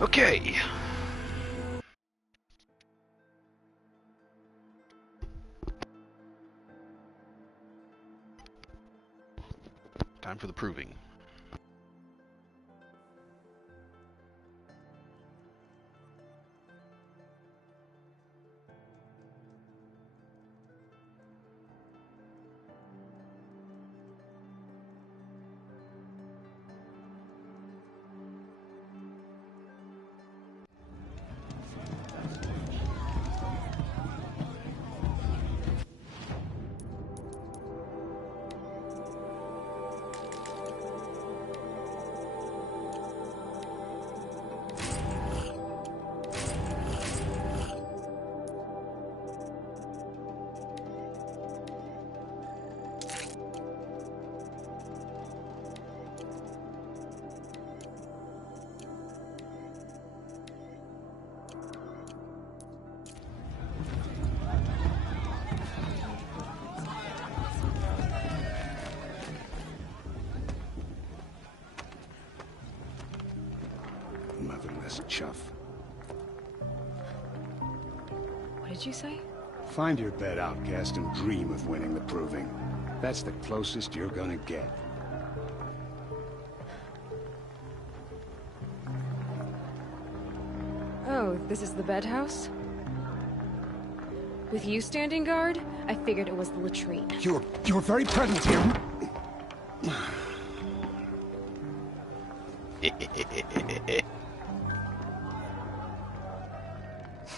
Okay. Time for the proving. Motherless chuff. What did you say? Find your bed, outcast, and dream of winning the proving. That's the closest you're gonna get. Oh, this is the bed house? With you standing guard, I figured it was the latrine. Your very presence here.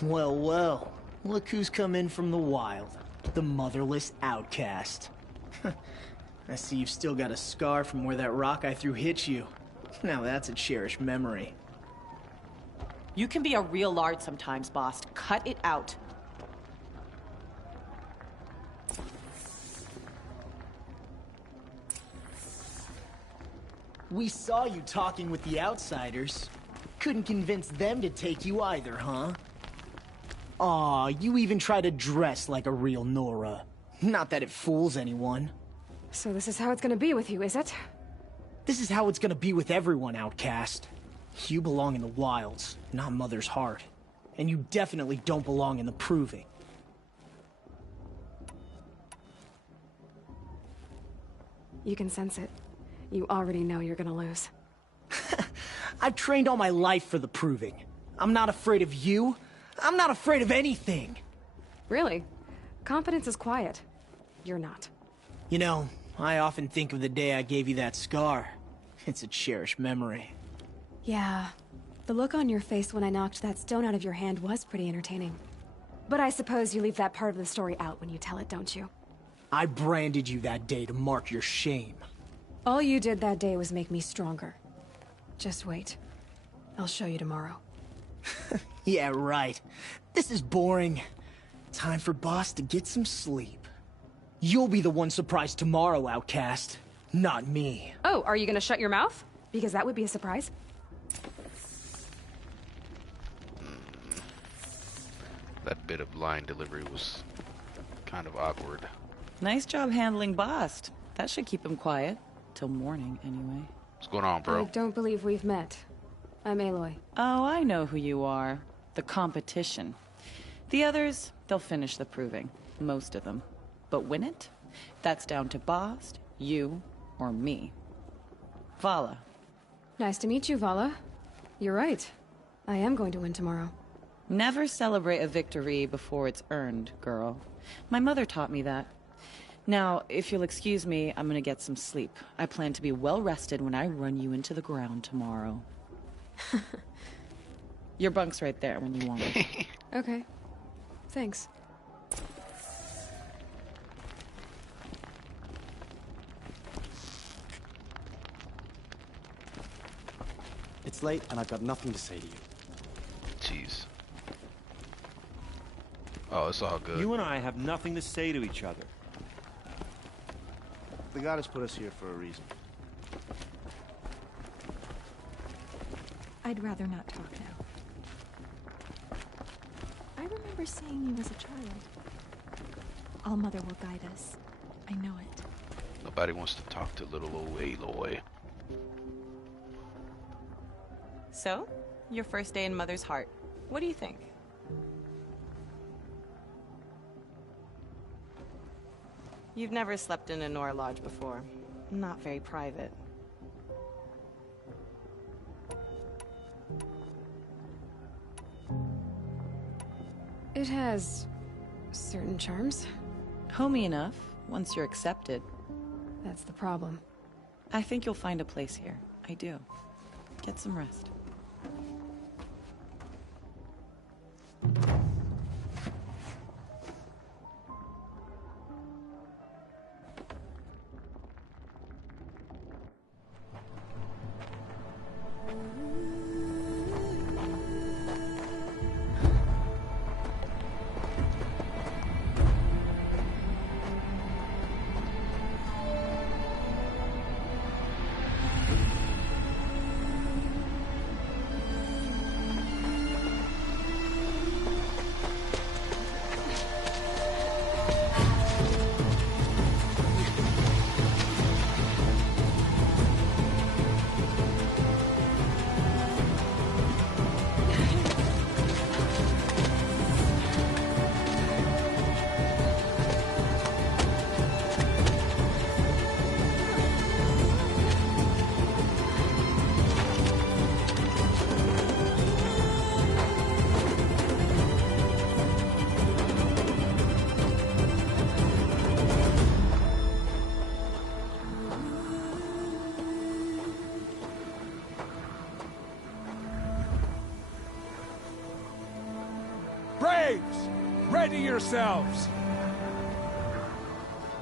Well, well. Look who's come in from the wild. The motherless outcast. I see you've still got a scar from where that rock I threw hit you. Now that's a cherished memory. You can be a real lard sometimes, boss. Cut it out. We saw you talking with the outsiders. Couldn't convince them to take you either, huh? Aw, you even try to dress like a real Nora. Not that it fools anyone. So this is how it's gonna be with you, is it? This is how it's gonna be with everyone, outcast. You belong in the wilds, not Mother's Heart. And you definitely don't belong in the proving. You can sense it. You already know you're gonna lose. I've trained all my life for the proving. I'm not afraid of you. I'm not afraid of anything. Really? Confidence is quiet. You're not. You know, I often think of the day I gave you that scar. It's a cherished memory. Yeah. The look on your face when I knocked that stone out of your hand was pretty entertaining. But I suppose you leave that part of the story out when you tell it, don't you? I branded you that day to mark your shame. All you did that day was make me stronger. Just wait. I'll show you tomorrow. Yeah, right. This is boring. Time for Boss to get some sleep. You'll be the one surprised tomorrow, Outcast. Not me. Oh, are you gonna shut your mouth? Because that would be a surprise. That bit of line delivery was kind of awkward. Nice job handling Bast. That should keep him quiet. Till morning, anyway. What's going on, bro? I don't believe we've met. I'm Aloy. Oh, I know who you are. The competition. The others, they'll finish the proving. Most of them. But win it? That's down to Bast, you, or me. Vala. Nice to meet you, Vala. You're right. I am going to win tomorrow. Never celebrate a victory before it's earned, girl. My mother taught me that. Now, if you'll excuse me, I'm gonna get some sleep. I plan to be well rested when I run you into the ground tomorrow. Your bunk's right there when you want it. Okay. Thanks. It's late, and I've got nothing to say to you. Jeez. Oh, it's all good. You and I have nothing to say to each other. The goddess put us here for a reason. I'd rather not talk now. I remember seeing you as a child. All-Mother will guide us. I know it. Nobody wants to talk to little old Aloy. So, your first day in Mother's heart. What do you think? You've never slept in a Nora Lodge before. Not very private. It has certain charms. Homey enough, once you're accepted. That's the problem. I think you'll find a place here. I do. Get some rest. Braves! Ready yourselves!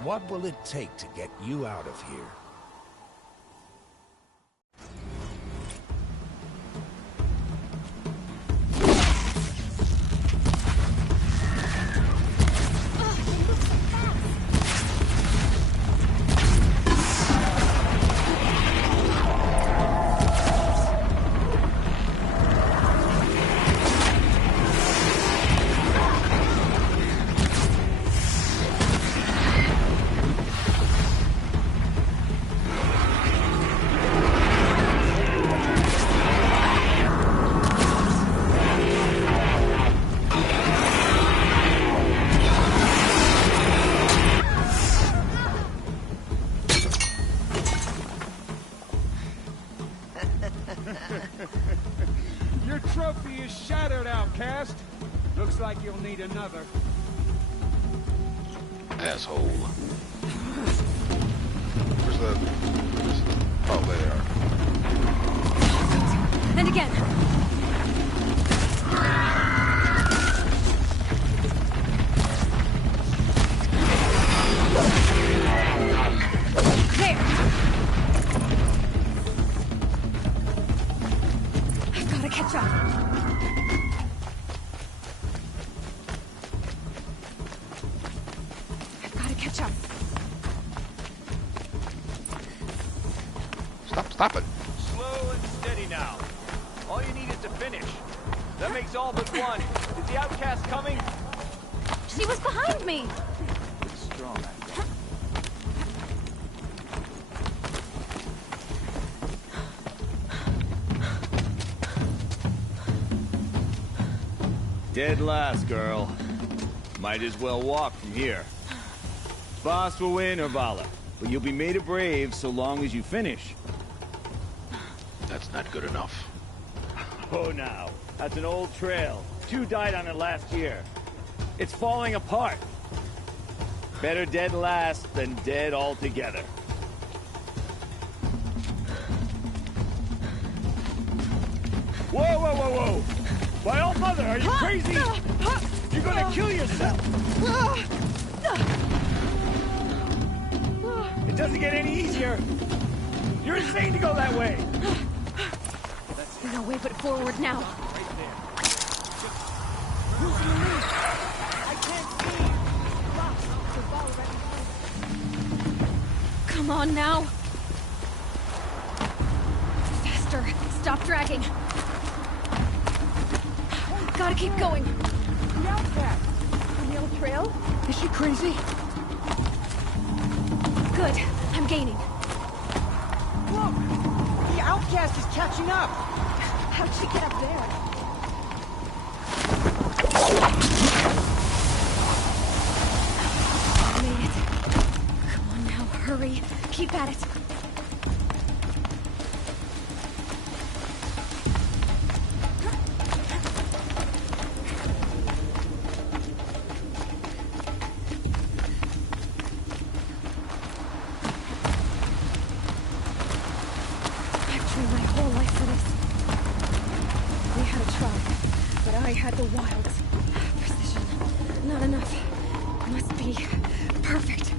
What will it take to get you out of here? Your trophy is shattered, Outcast. Looks like you'll need another. Asshole. Where's the... Oh, there they are. And again. There. I've got to catch up. Watch out. Stop it. Slow and steady now. All you need is to finish. That makes all but one. Is the outcast coming? She was behind me. It's strong. Dead last, girl. Might as well walk from here. Boss will win, or Vala, but you'll be made a brave so long as you finish. That's not good enough. Oh, now. That's an old trail. 2 died on it last year. It's falling apart. Better dead last than dead altogether. Whoa, whoa, whoa, whoa! My old mother, are you crazy? You're gonna kill yourself! It doesn't get any easier! You're insane to go that way! No way but forward now. Right there. Losing the lead! I can't see! Come on now. Faster. Stop dragging. Gotta keep going. The outcast! On the old trail? Is she crazy? Good. I'm gaining. Look! The outcast is catching up! How'd she get up there? Made it. Come on now, hurry. Keep at it. I've trained my whole life for this. We had a tribe, but I had the wilds. Precision. Not enough. Must be perfect.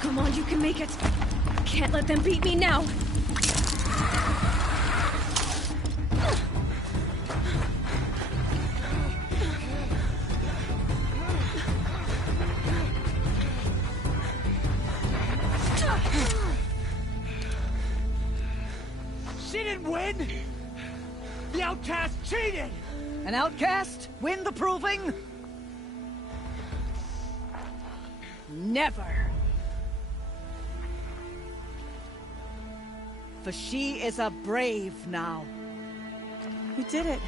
Come on, you can make it. Can't let them beat me now. She didn't win! The outcast cheated! An outcast? Win the proving? Never. For she is a brave now. You did it.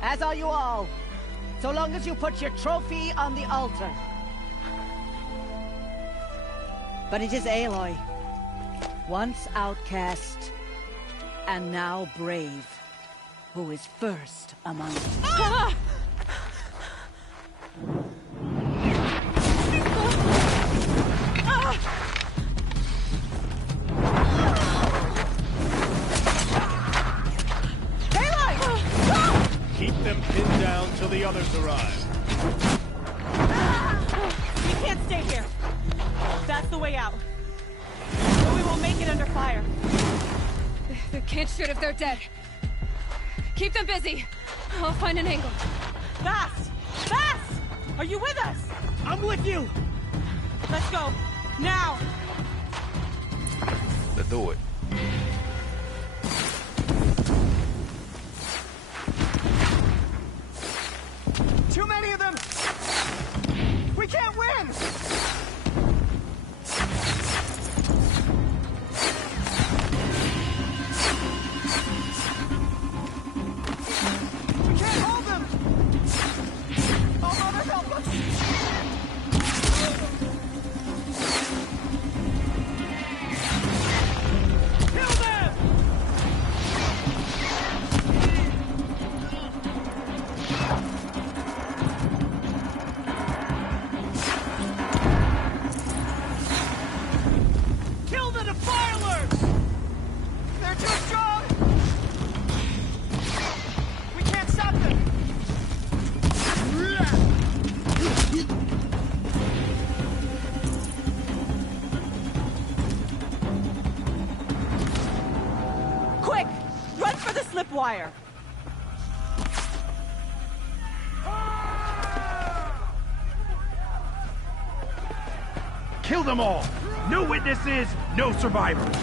As are you all. So long as you put your trophy on the altar. But it is Aloy. Once outcast, and now brave, who is first among us. Ah! Keep them pinned down till the others arrive. We can't stay here. That's the way out. But we won't make it under fire. They can't shoot if they're dead. Keep them busy. I'll find an angle. Fast! Fast! Are you with us? I'm with you! Let's go. Now! Let's do it. Too many of them! We can't win! We can't hold them! Oh, Mother, help us! Kill them! wire. Kill them all! No witnesses, no survivors!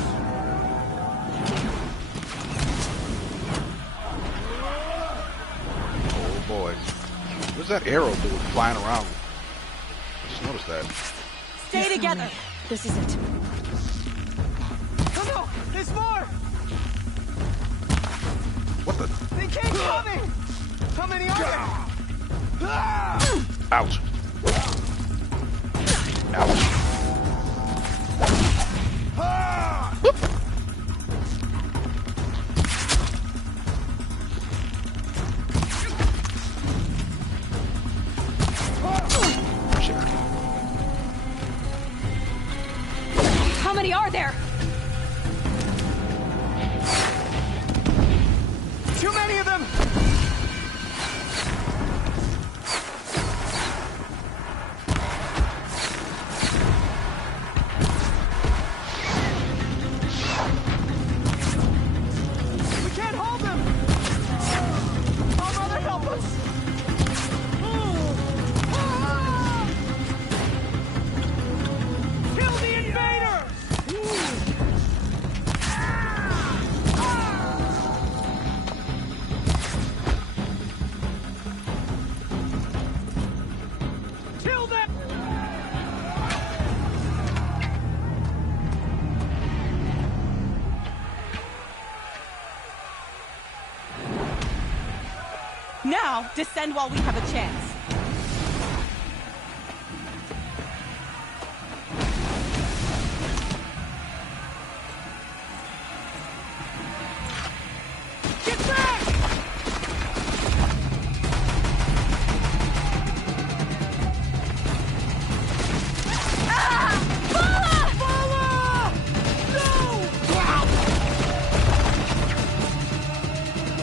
Oh boy. What's that arrow doing flying around? I just noticed that. Stay together! This is it. Oh no! There's more! What the? They keep coming! How many are there? Ouch. Ouch. How many are there? Too many of them! We can't hold them! Oh, Mother, help us! Kill the invaders! Kill them! Now, descend while we have a chance. Get back!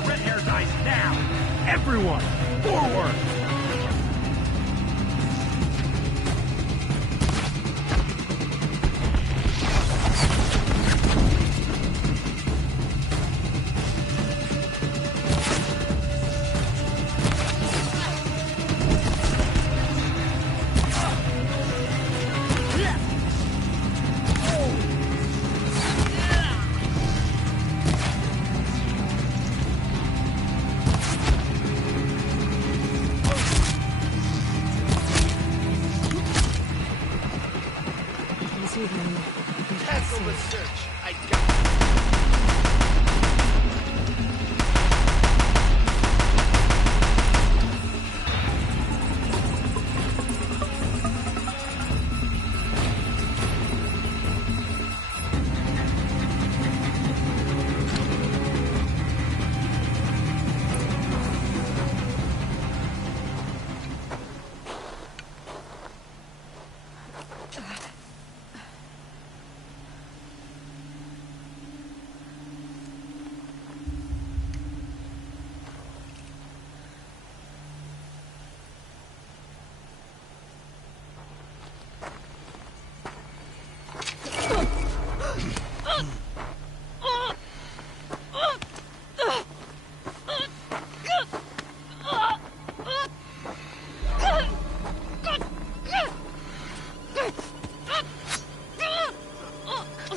Red hair dies now! Everyone, forward! Cancel the search. I got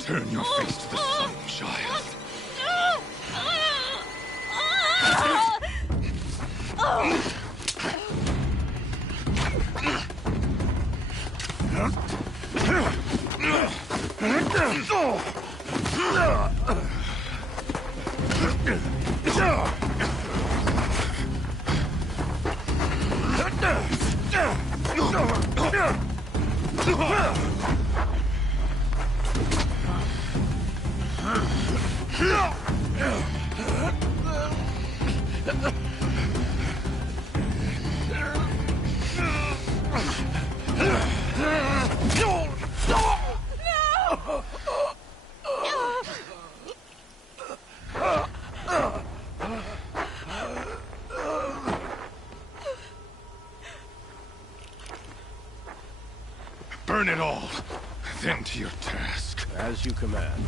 Turn your face to the sun, child. Burn it all, then to your task. As you command.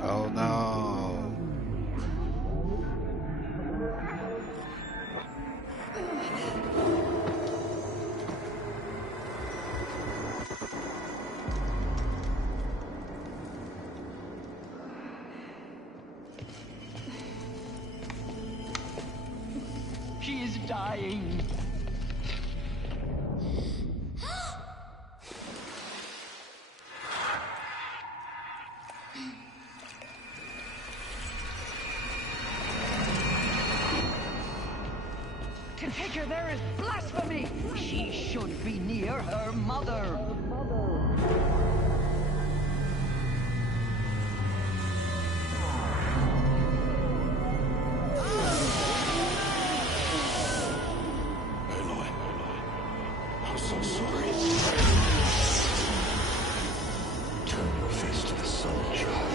Oh no. She is dying. To take her there is blasphemy! She should be near her mother. I'm so sorry. Turn your face to the sun, child.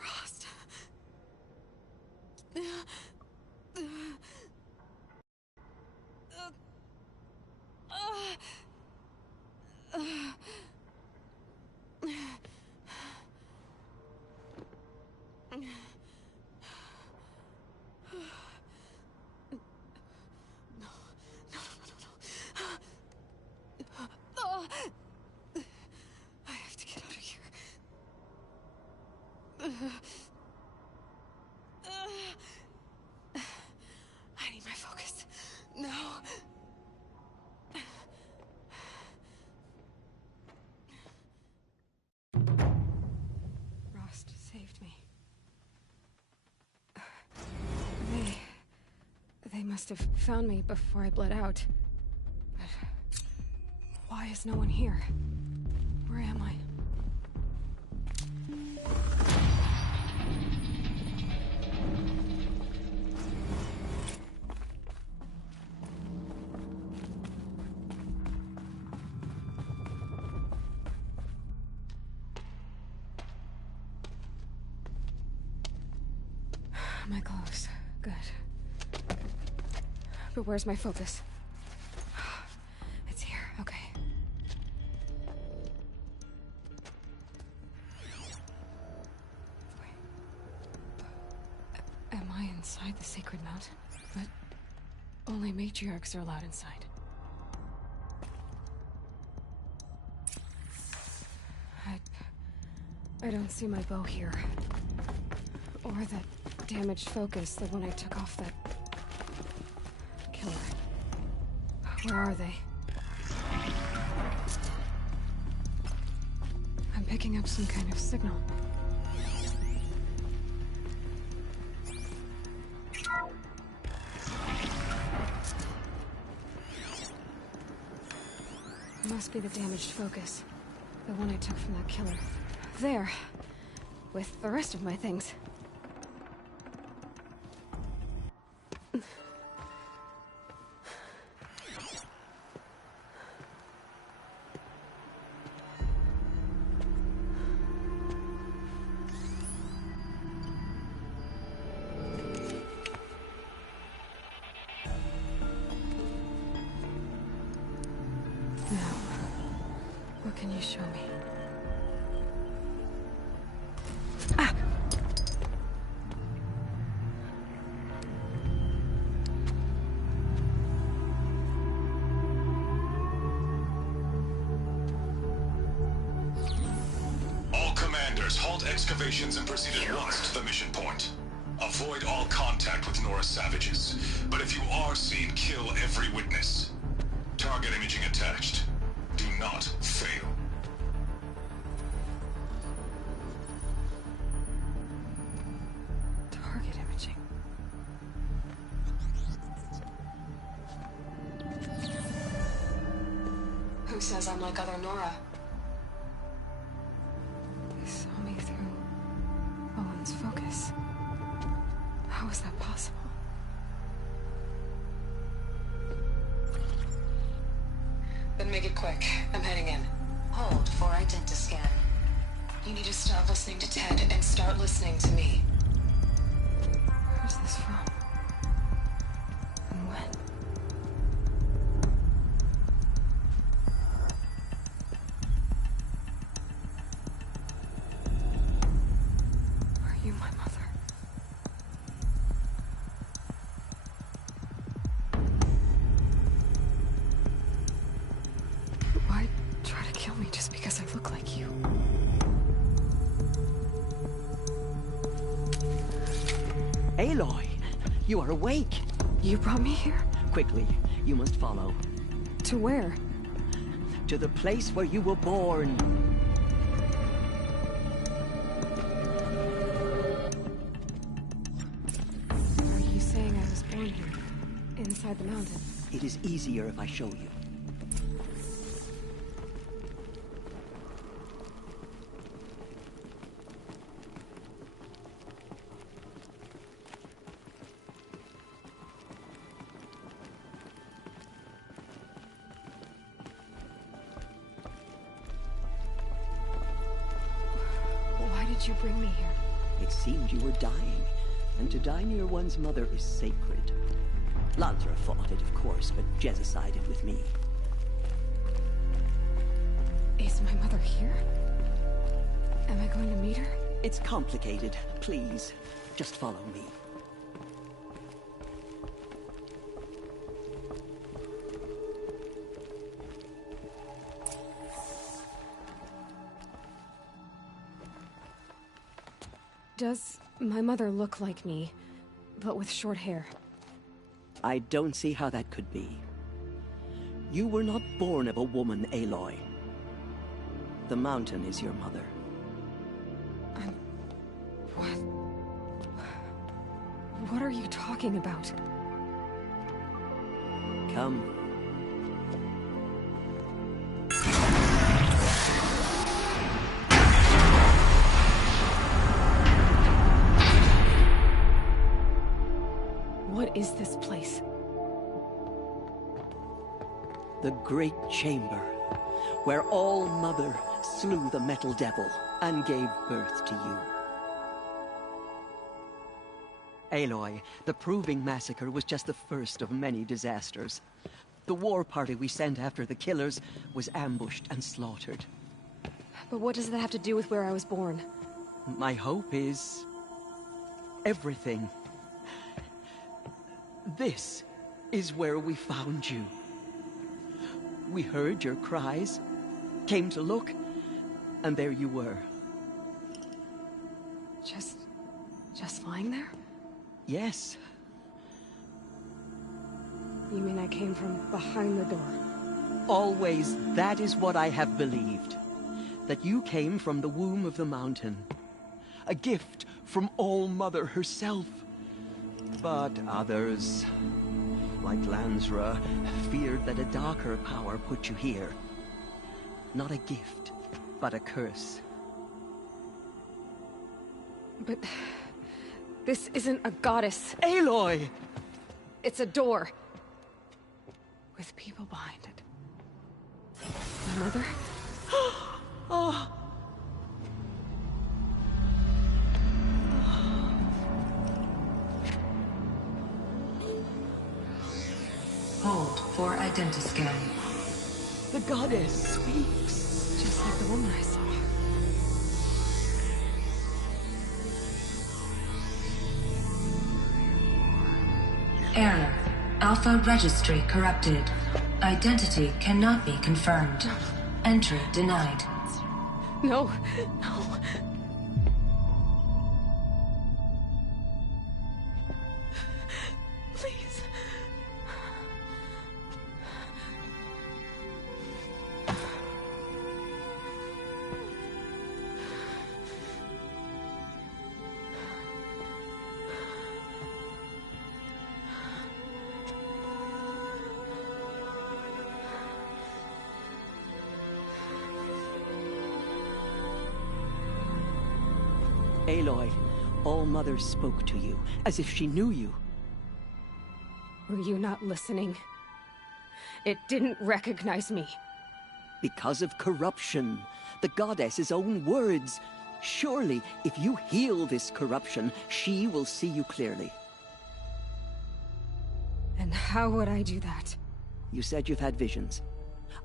Rost. I have to get out of here. I need my focus. No. Rost saved me. They must have found me before I bled out. But why is no one here? Where am I? My clothes. Good. But where's my focus? It's here. Okay. Wait. Am I inside the sacred mountain? But only matriarchs are allowed inside. I don't see my bow here. Or that damaged focus, the one I took off that killer. Where are they? I'm picking up some kind of signal. Must be the damaged focus. The one I took from that killer. There. With the rest of my things. Now, what can you show me? Ah! All commanders, halt excavations and proceed at once to the mission point. Avoid all contact with Nora savages. But if you are seen, kill every witness. Target imaging attached. Do not fail. Target imaging. Who says I'm like other Nora? They saw me through is that possible? Then make it quick. I'm heading in. Hold for identiscan. You need to stop listening to Ted and start listening to me. Where's this from? And when? Are you my mother? Why try to kill me just because I look like you? Aloy, you are awake. You brought me here? Quickly, you must follow. To where? To the place where you were born. Are you saying I was born here? Inside the mountain? It is easier if I show you. Why did you bring me here? It seemed you were dying, and to die near one's mother is sacred. Lansra fought it, of course, but Jezza sided with me. Is my mother here? Am I going to meet her? It's complicated. Please, just follow me. Does my mother look like me, but with short hair? I don't see how that could be. You were not born of a woman, Aloy. The mountain is your mother. What? What are you talking about? Come. What is this place? The Great Chamber, where All-Mother slew the Metal Devil and gave birth to you. Aloy, the Proving Massacre was just the first of many disasters. The war party we sent after the killers was ambushed and slaughtered. But what does that have to do with where I was born? My hope is... everything. This is where we found you. We heard your cries, came to look, and there you were. Just lying there? Yes. You mean I came from behind the door? Always that is what I have believed. That you came from the womb of the mountain. A gift from All-Mother herself. But others, like Lansra, feared that a darker power put you here. Not a gift, but a curse. But... this isn't a goddess. Aloy! It's a door. With people behind it. My mother? Oh. Hold for identiscan. The goddess speaks. Just like the woman I saw. Error. Alpha registry corrupted. Identity cannot be confirmed. Entry denied. No, no. Please. Aloy, All-Mother spoke to you, as if she knew you. Were you not listening? It didn't recognize me. Because of corruption. The goddess's own words. Surely, if you heal this corruption, she will see you clearly. And how would I do that? You said you've had visions.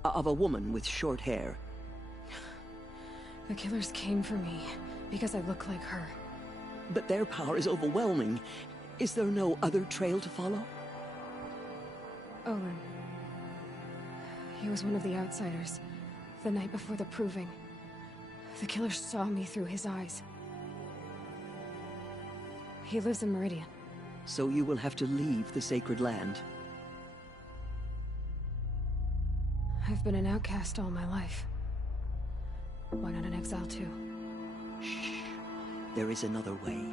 Of a woman with short hair. The killers came for me because I look like her. But their power is overwhelming. Is there no other trail to follow? Owen. He was one of the outsiders. The night before the proving. The killer saw me through his eyes. He lives in Meridian. So you will have to leave the sacred land. I've been an outcast all my life. Why not an exile too? Shh. There is another way.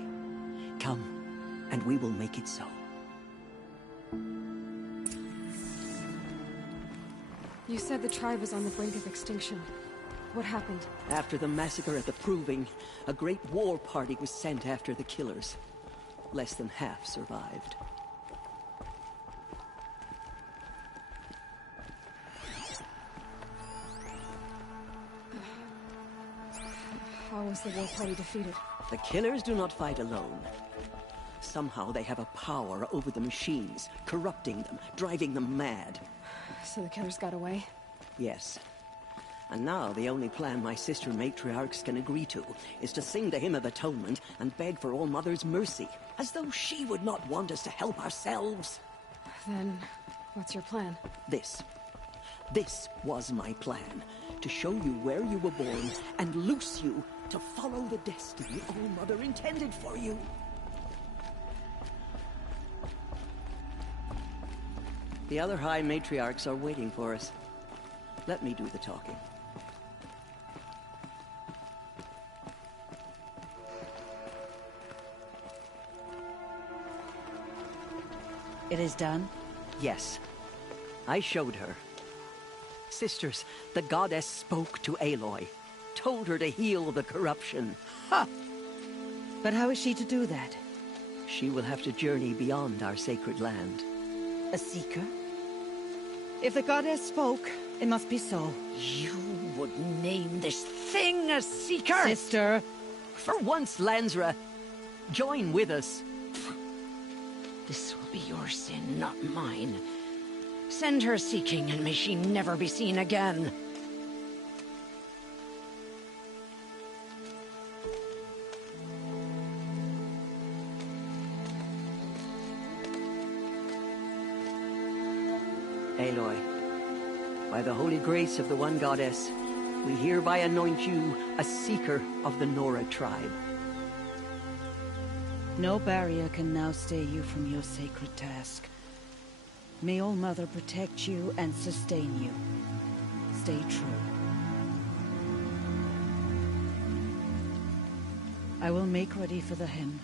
Come, and we will make it so. You said the tribe was on the brink of extinction. What happened? After the massacre at the Proving, a great war party was sent after the killers. Less than half survived. How was the war party defeated? The killers do not fight alone. Somehow they have a power over the machines, corrupting them, driving them mad. So the killers got away? Yes. And now the only plan my sister matriarchs can agree to is to sing the Hymn of Atonement and beg for All-Mother's mercy, as though she would not want us to help ourselves. Then, what's your plan? This was my plan. To show you where you were born and loose you to follow the destiny All-Mother intended for you. The other High Matriarchs are waiting for us. Let me do the talking. It is done? Yes. I showed her. Sisters, the goddess spoke to Aloy. Told her to heal the corruption. Ha! But how is she to do that? She will have to journey beyond our sacred land. A seeker? If the goddess spoke, it must be so. You would name this thing a seeker? Sister! For once, Lansra, join with us. This will be your sin, not mine. Send her seeking, and may she never be seen again. Aloy, by the holy grace of the One Goddess, we hereby anoint you a seeker of the Nora tribe. No barrier can now stay you from your sacred task. May All-Mother protect you and sustain you. Stay true. I will make ready for the hymn.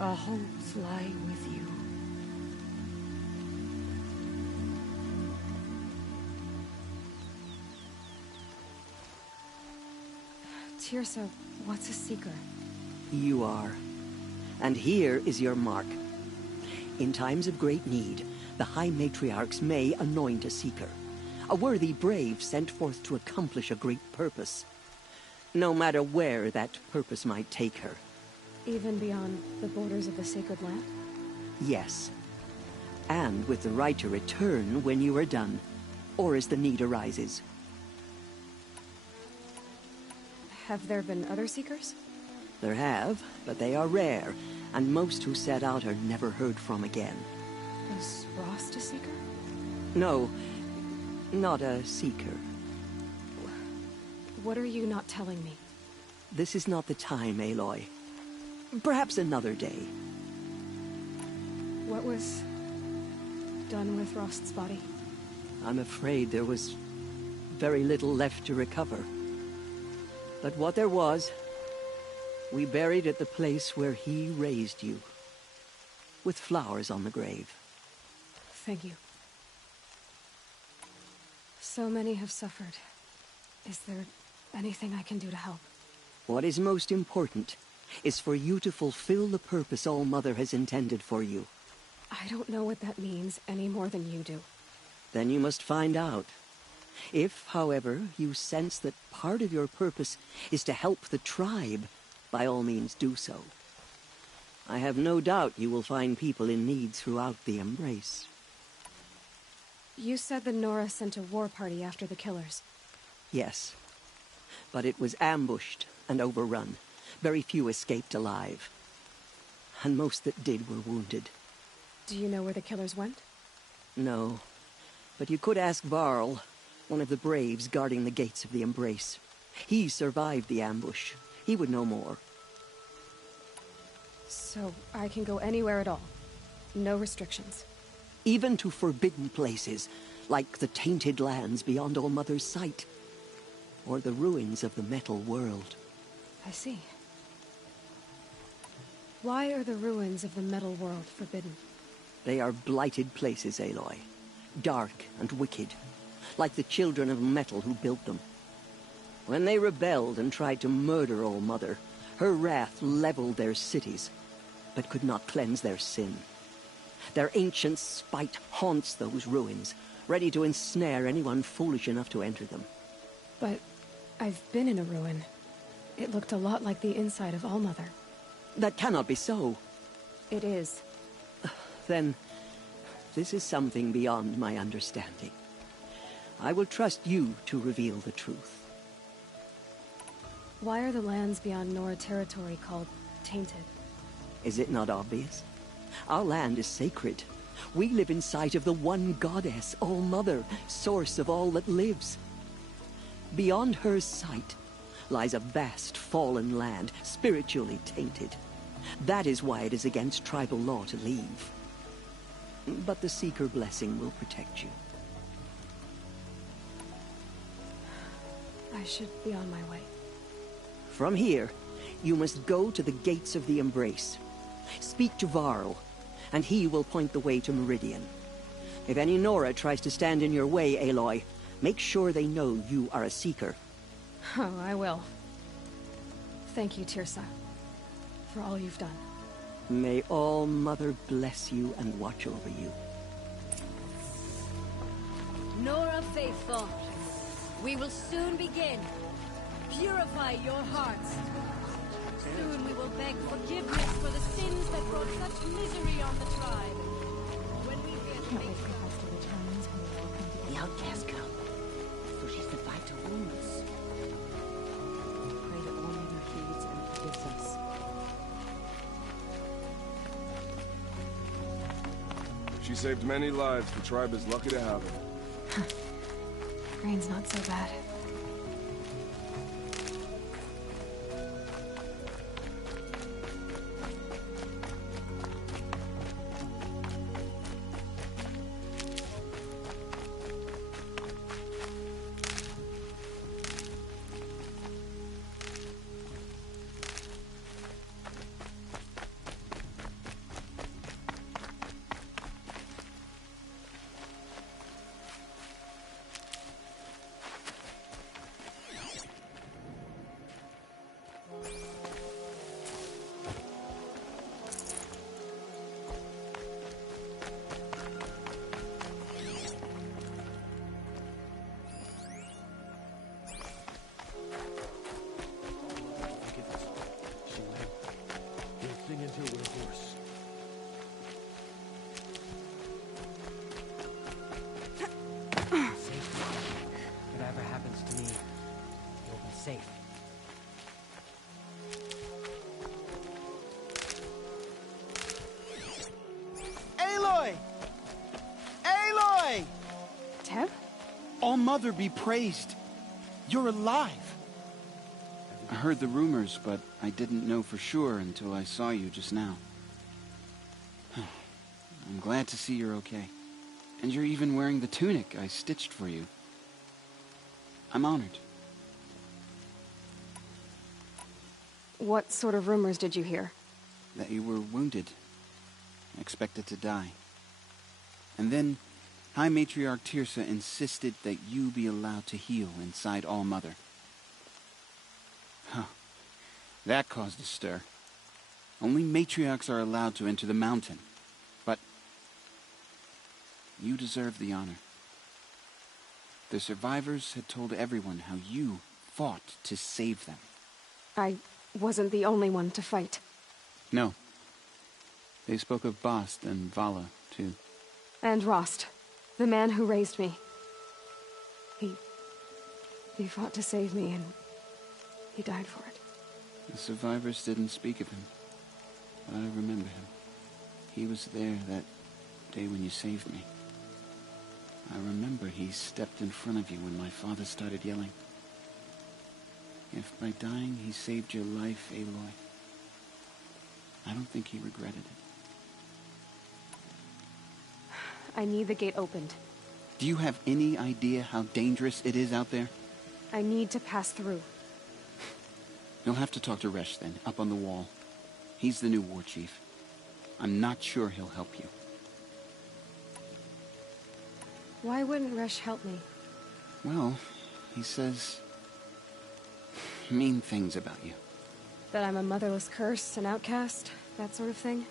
Our hopes lie with you. Teersa, what's a seeker? You are. And here is your mark. In times of great need, the High Matriarchs may anoint a seeker. A worthy brave sent forth to accomplish a great purpose. No matter where that purpose might take her. Even beyond the borders of the sacred land? Yes. And with the right to return when you are done, or as the need arises. Have there been other seekers? There have, but they are rare, and most who set out are never heard from again. Was Rost a seeker? No, not a seeker. What are you not telling me? This is not the time, Aloy. Perhaps another day. What was done with Rost's body? I'm afraid there was very little left to recover. But what there was, we buried at the place where he raised you. With flowers on the grave. Thank you. So many have suffered. Is there anything I can do to help? What is most important is for you to fulfill the purpose All-Mother has intended for you. I don't know what that means any more than you do. Then you must find out. If, however, you sense that part of your purpose is to help the tribe, by all means do so. I have no doubt you will find people in need throughout the Embrace. You said the Nora sent a war party after the killers. Yes. But it was ambushed and overrun. Very few escaped alive. And most that did were wounded. Do you know where the killers went? No. But you could ask Varl, one of the Braves guarding the gates of the Embrace. He survived the ambush. He would know more. So I can go anywhere at all? No restrictions? Even to forbidden places, like the tainted lands beyond All-Mother's sight. Or the ruins of the metal world. I see. Why are the ruins of the metal world forbidden? They are blighted places, Aloy. Dark and wicked. Like the children of metal who built them. When they rebelled and tried to murder All-Mother, her wrath leveled their cities, but could not cleanse their sin. Their ancient spite haunts those ruins, ready to ensnare anyone foolish enough to enter them. But I've been in a ruin. It looked a lot like the inside of All-Mother. That cannot be so. It is. Then, this is something beyond my understanding. I will trust you to reveal the truth. Why are the lands beyond Nora territory called tainted? Is it not obvious? Our land is sacred. We live in sight of the one goddess, All-Mother, source of all that lives. Beyond her sight lies a vast fallen land, spiritually tainted. That is why it is against tribal law to leave. But the Seeker blessing will protect you. I should be on my way. From here, you must go to the gates of the Embrace. Speak to Varl, and he will point the way to Meridian. If any Nora tries to stand in your way, Aloy, make sure they know you are a Seeker. Oh, I will. Thank you, Teersa, for all you've done. May All-Mother bless you and watch over you. Nora Faithful, we will soon begin. Purify your hearts. Soon we will beg forgiveness for the sins that brought such misery on the tribe. When we hear The outcast girl. So she survived her wounds. Pray that All-Mother heeds and forgives us. She saved many lives. The tribe is lucky to have her. Rain's not so bad. Whatever happens to me, you'll be safe. Aloy! Aloy! Tev? All-Mother be praised. You're alive. I heard the rumors, but I didn't know for sure until I saw you just now. I'm glad to see you're okay. And you're even wearing the tunic I stitched for you. I'm honored. What sort of rumors did you hear? That you were wounded. Expected to die. And then, High Matriarch Tirsa insisted that you be allowed to heal inside All-Mother. Huh. That caused a stir. Only matriarchs are allowed to enter the mountain. But you deserve the honor. The survivors had told everyone how you fought to save them. I wasn't the only one to fight. No. They spoke of Bast and Vala, too. And Rost, the man who raised me. He fought to save me, and he died for it. The survivors didn't speak of him, but I remember him. He was there that day when you saved me. I remember he stepped in front of you when my father started yelling. If by dying he saved your life, Aloy, I don't think he regretted it. I need the gate opened. Do you have any idea how dangerous it is out there? I need to pass through. You'll have to talk to Resh then, up on the wall. He's the new war chief. I'm not sure he'll help you. Why wouldn't Resh help me? Well, he says mean things about you. That I'm a motherless curse, an outcast, that sort of thing?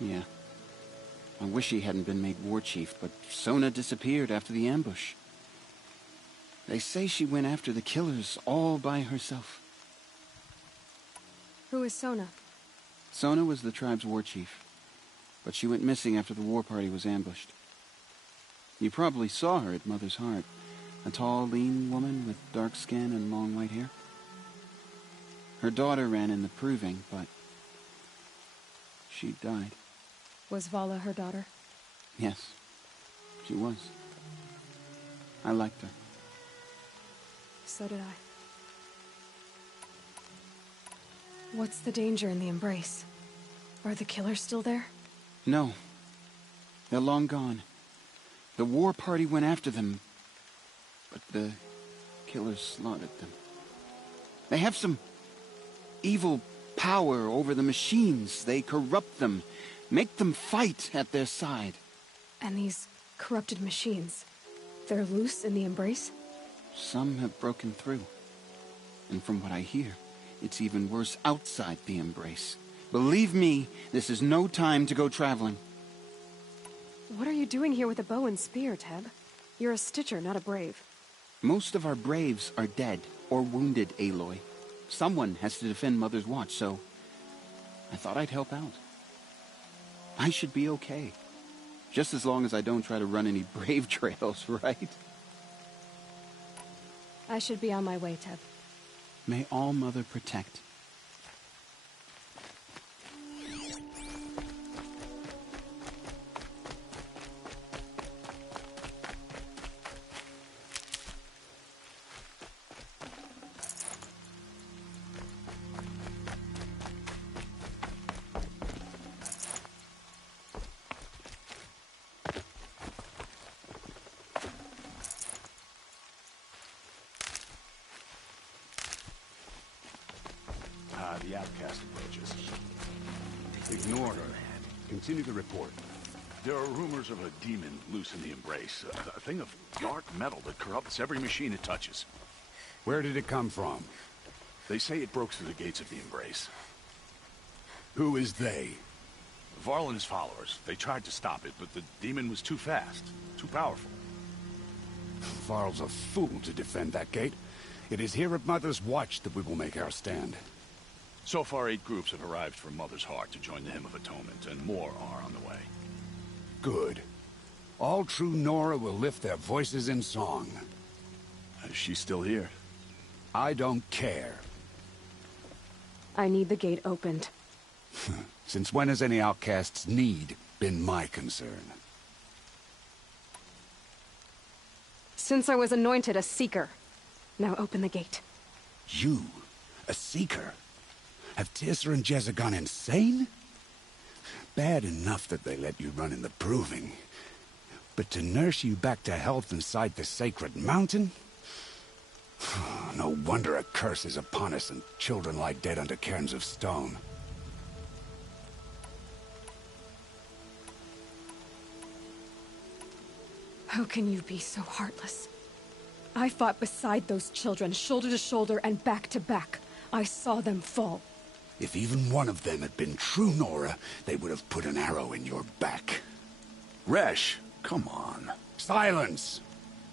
Yeah. I wish he hadn't been made war chief, but Sona disappeared after the ambush. They say she went after the killers all by herself. Who is Sona? Sona was the tribe's war chief, but she went missing after the war party was ambushed. You probably saw her at Mother's Heart. A tall, lean woman with dark skin and long white hair. Her daughter ran in the proving, but she died. Was Vala her daughter? Yes, she was. I liked her. So did I. What's the danger in the Embrace? Are the killers still there? No. They're long gone. The war party went after them, but the killers slaughtered them. They have some evil power over the machines. They corrupt them, make them fight at their side. And these corrupted machines, they're loose in the Embrace? Some have broken through. And from what I hear, it's even worse outside the Embrace. Believe me, this is no time to go traveling. What are you doing here with a bow and spear, Teb? You're a Stitcher, not a Brave. Most of our Braves are dead or wounded, Aloy. Someone has to defend Mother's Watch, so I thought I'd help out. I should be okay. Just as long as I don't try to run any Brave trails, right? I should be on my way, Teb. May All-Mother protect. The outcast approaches. Ignore her. Continue the report. There are rumors of a demon loose in the Embrace. A thing of dark metal that corrupts every machine it touches. Where did it come from? They say it broke through the gates of the Embrace. Who is they? Varl and his followers. They tried to stop it, but the demon was too fast, too powerful. Varl's a fool to defend that gate. It is here at Mother's Watch that we will make our stand. So far, 8 groups have arrived from Mother's Heart to join the Hymn of Atonement, and more are on the way. Good. All true Nora will lift their voices in song. Is she still here? I don't care. I need the gate opened. Since when has any outcast's need been my concern? Since I was anointed a Seeker. Now open the gate. You? A Seeker? Have Tirsa and Jezza gone insane? Bad enough that they let you run in the Proving. But to nurse you back to health inside the Sacred Mountain? No wonder a curse is upon us and children lie dead under cairns of stone. How can you be so heartless? I fought beside those children, shoulder to shoulder and back to back. I saw them fall. If even one of them had been true Nora, they would have put an arrow in your back. Resh, come on. Silence!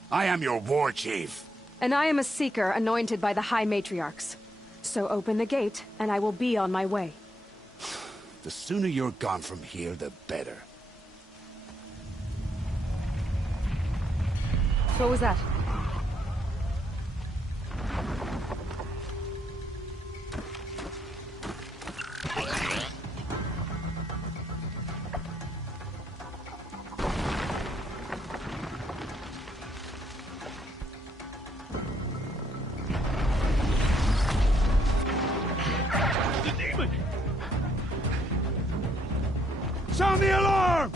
I am your war chief. And I am a seeker anointed by the High Matriarchs. So open the gate, and I will be on my way. The sooner you're gone from here, the better. What was that? Sound the alarm!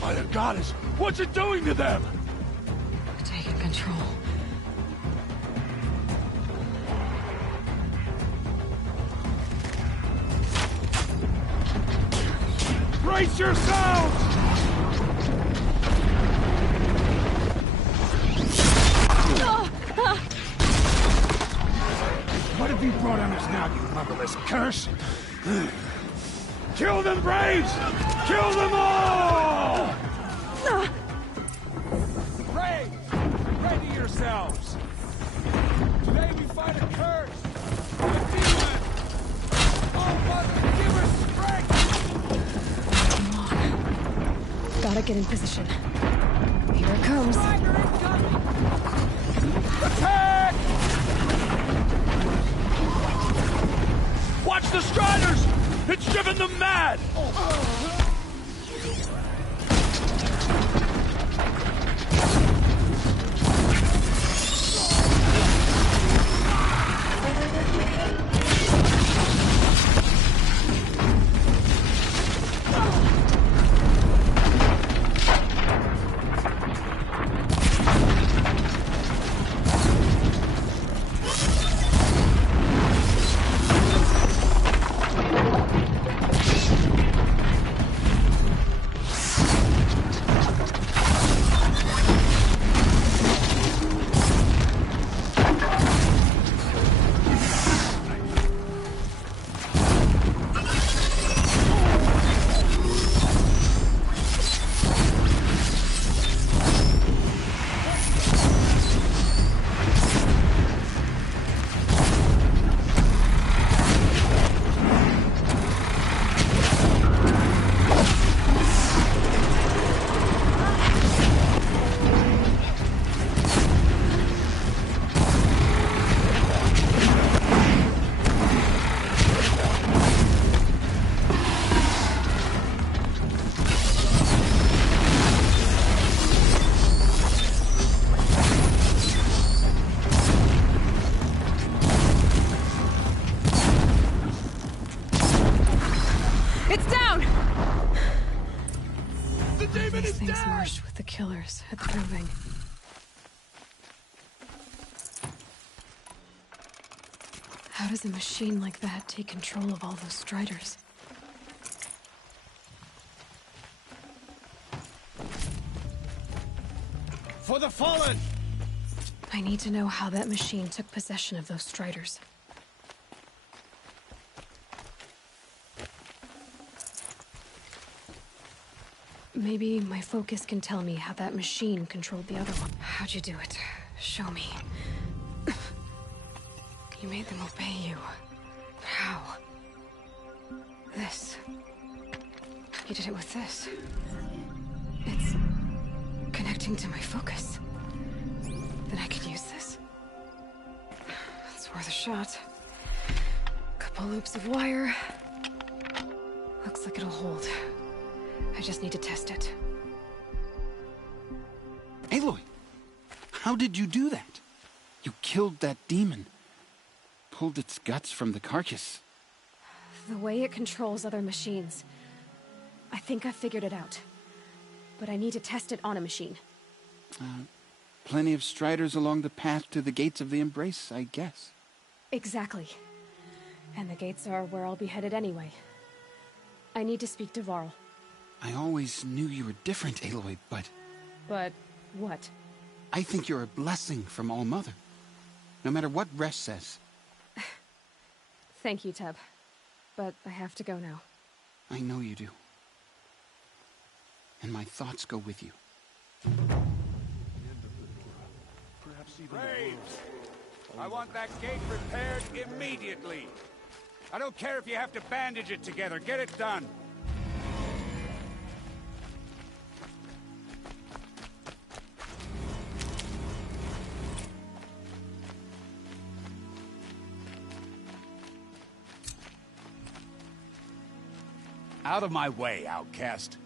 By the goddess, what's it doing to them? Taking control. Brace yourselves! What have you brought on us now, you motherless curse? Kill them, Braves! Kill them all! Braves, ready yourselves! Today we fight a curse! A demon! Oh, Mother, give us strength! Gotta get in position. Here it comes. Attack! Watch the Striders! It's driven them mad! These things marched with the killers at the proving. How does a machine like that take control of all those Striders? For the fallen! I need to know how that machine took possession of those Striders. Maybe my focus can tell me how that machine controlled the other one. How'd you do it? Show me. You made them obey you. How? This. You did it with this. It's connecting to my focus. Then I could use this. It's worth a shot. Couple loops of wire. Looks like it'll hold. I just need to test it. Aloy, how did you do that? You killed that demon. Pulled its guts from the carcass. The way it controls other machines. I think I figured it out. But I need to test it on a machine. Plenty of striders along the path to the gates of the Embrace, I guess. Exactly. And the gates are where I'll be headed anyway. I need to speak to Varl. I always knew you were different, Aloy, but... But what? I think you're a blessing from All-Mother. No matter what Resh says. Thank you, Teb. But I have to go now. I know you do. And my thoughts go with you. Graves! I want that gate repaired immediately. I don't care if you have to bandage it together. Get it done. Out of my way, outcast.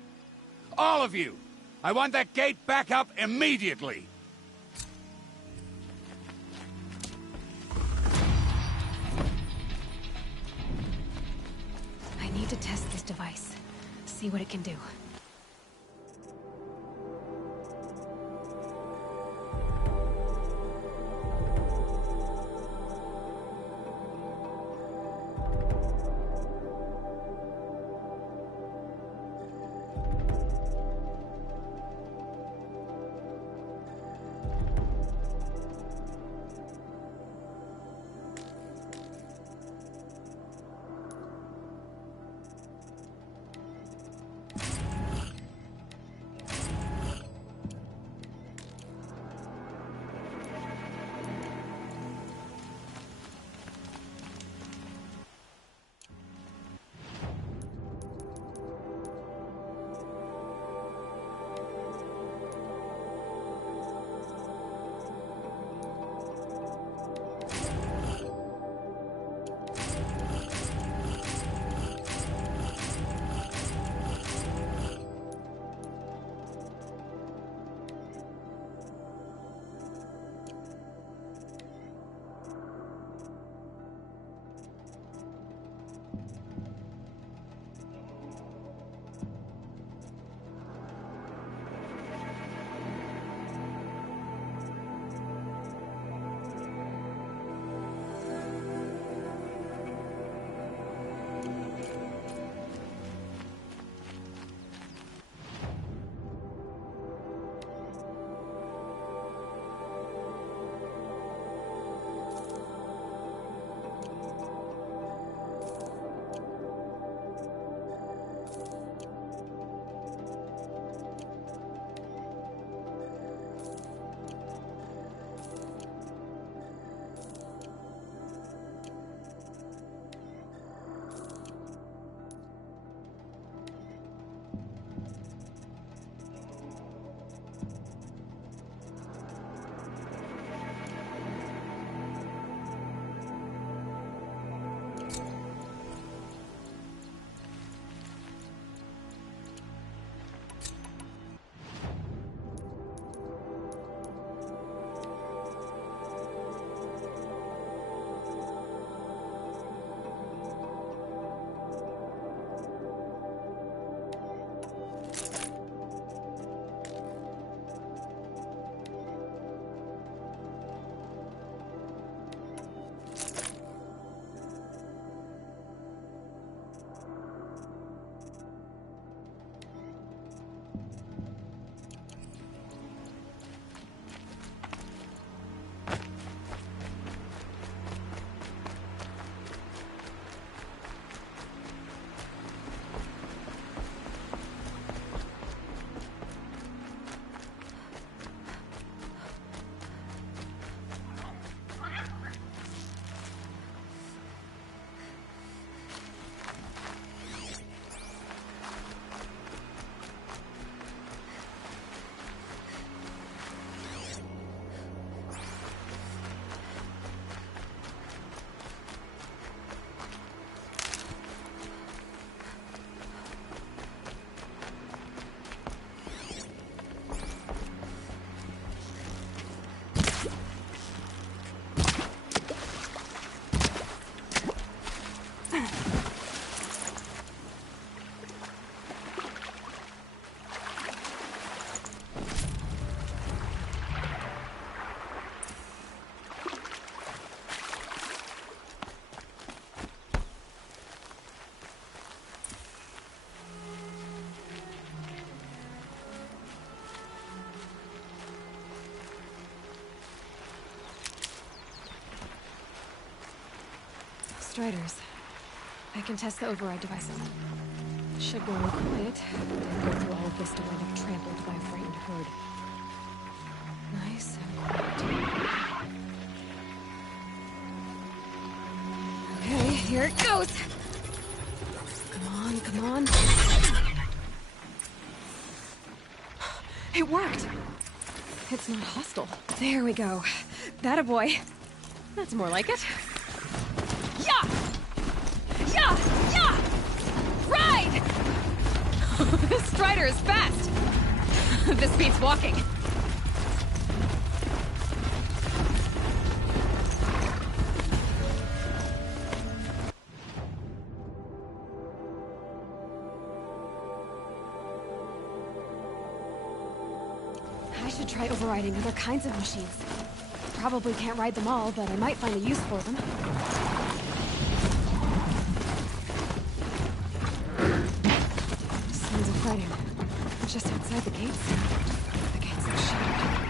All of you! I want that gate back up immediately! I need to test this device. See what it can do. Striders. I can test the override devices. Should go in quiet. Didn't go through all of this to wind up trampled by a frightened herd. Nice and quiet. Okay, here it goes! Come on, come on. It worked! It's not hostile. There we go. That a boy. That's more like it. Yeah! Yeah! Yeah! Ride! This Strider is fast! This beats walking. I should try overriding other kinds of machines. Probably can't ride them all, but I might find a use for them. Sounds of fighting. Just outside the gates. The gates are shattered.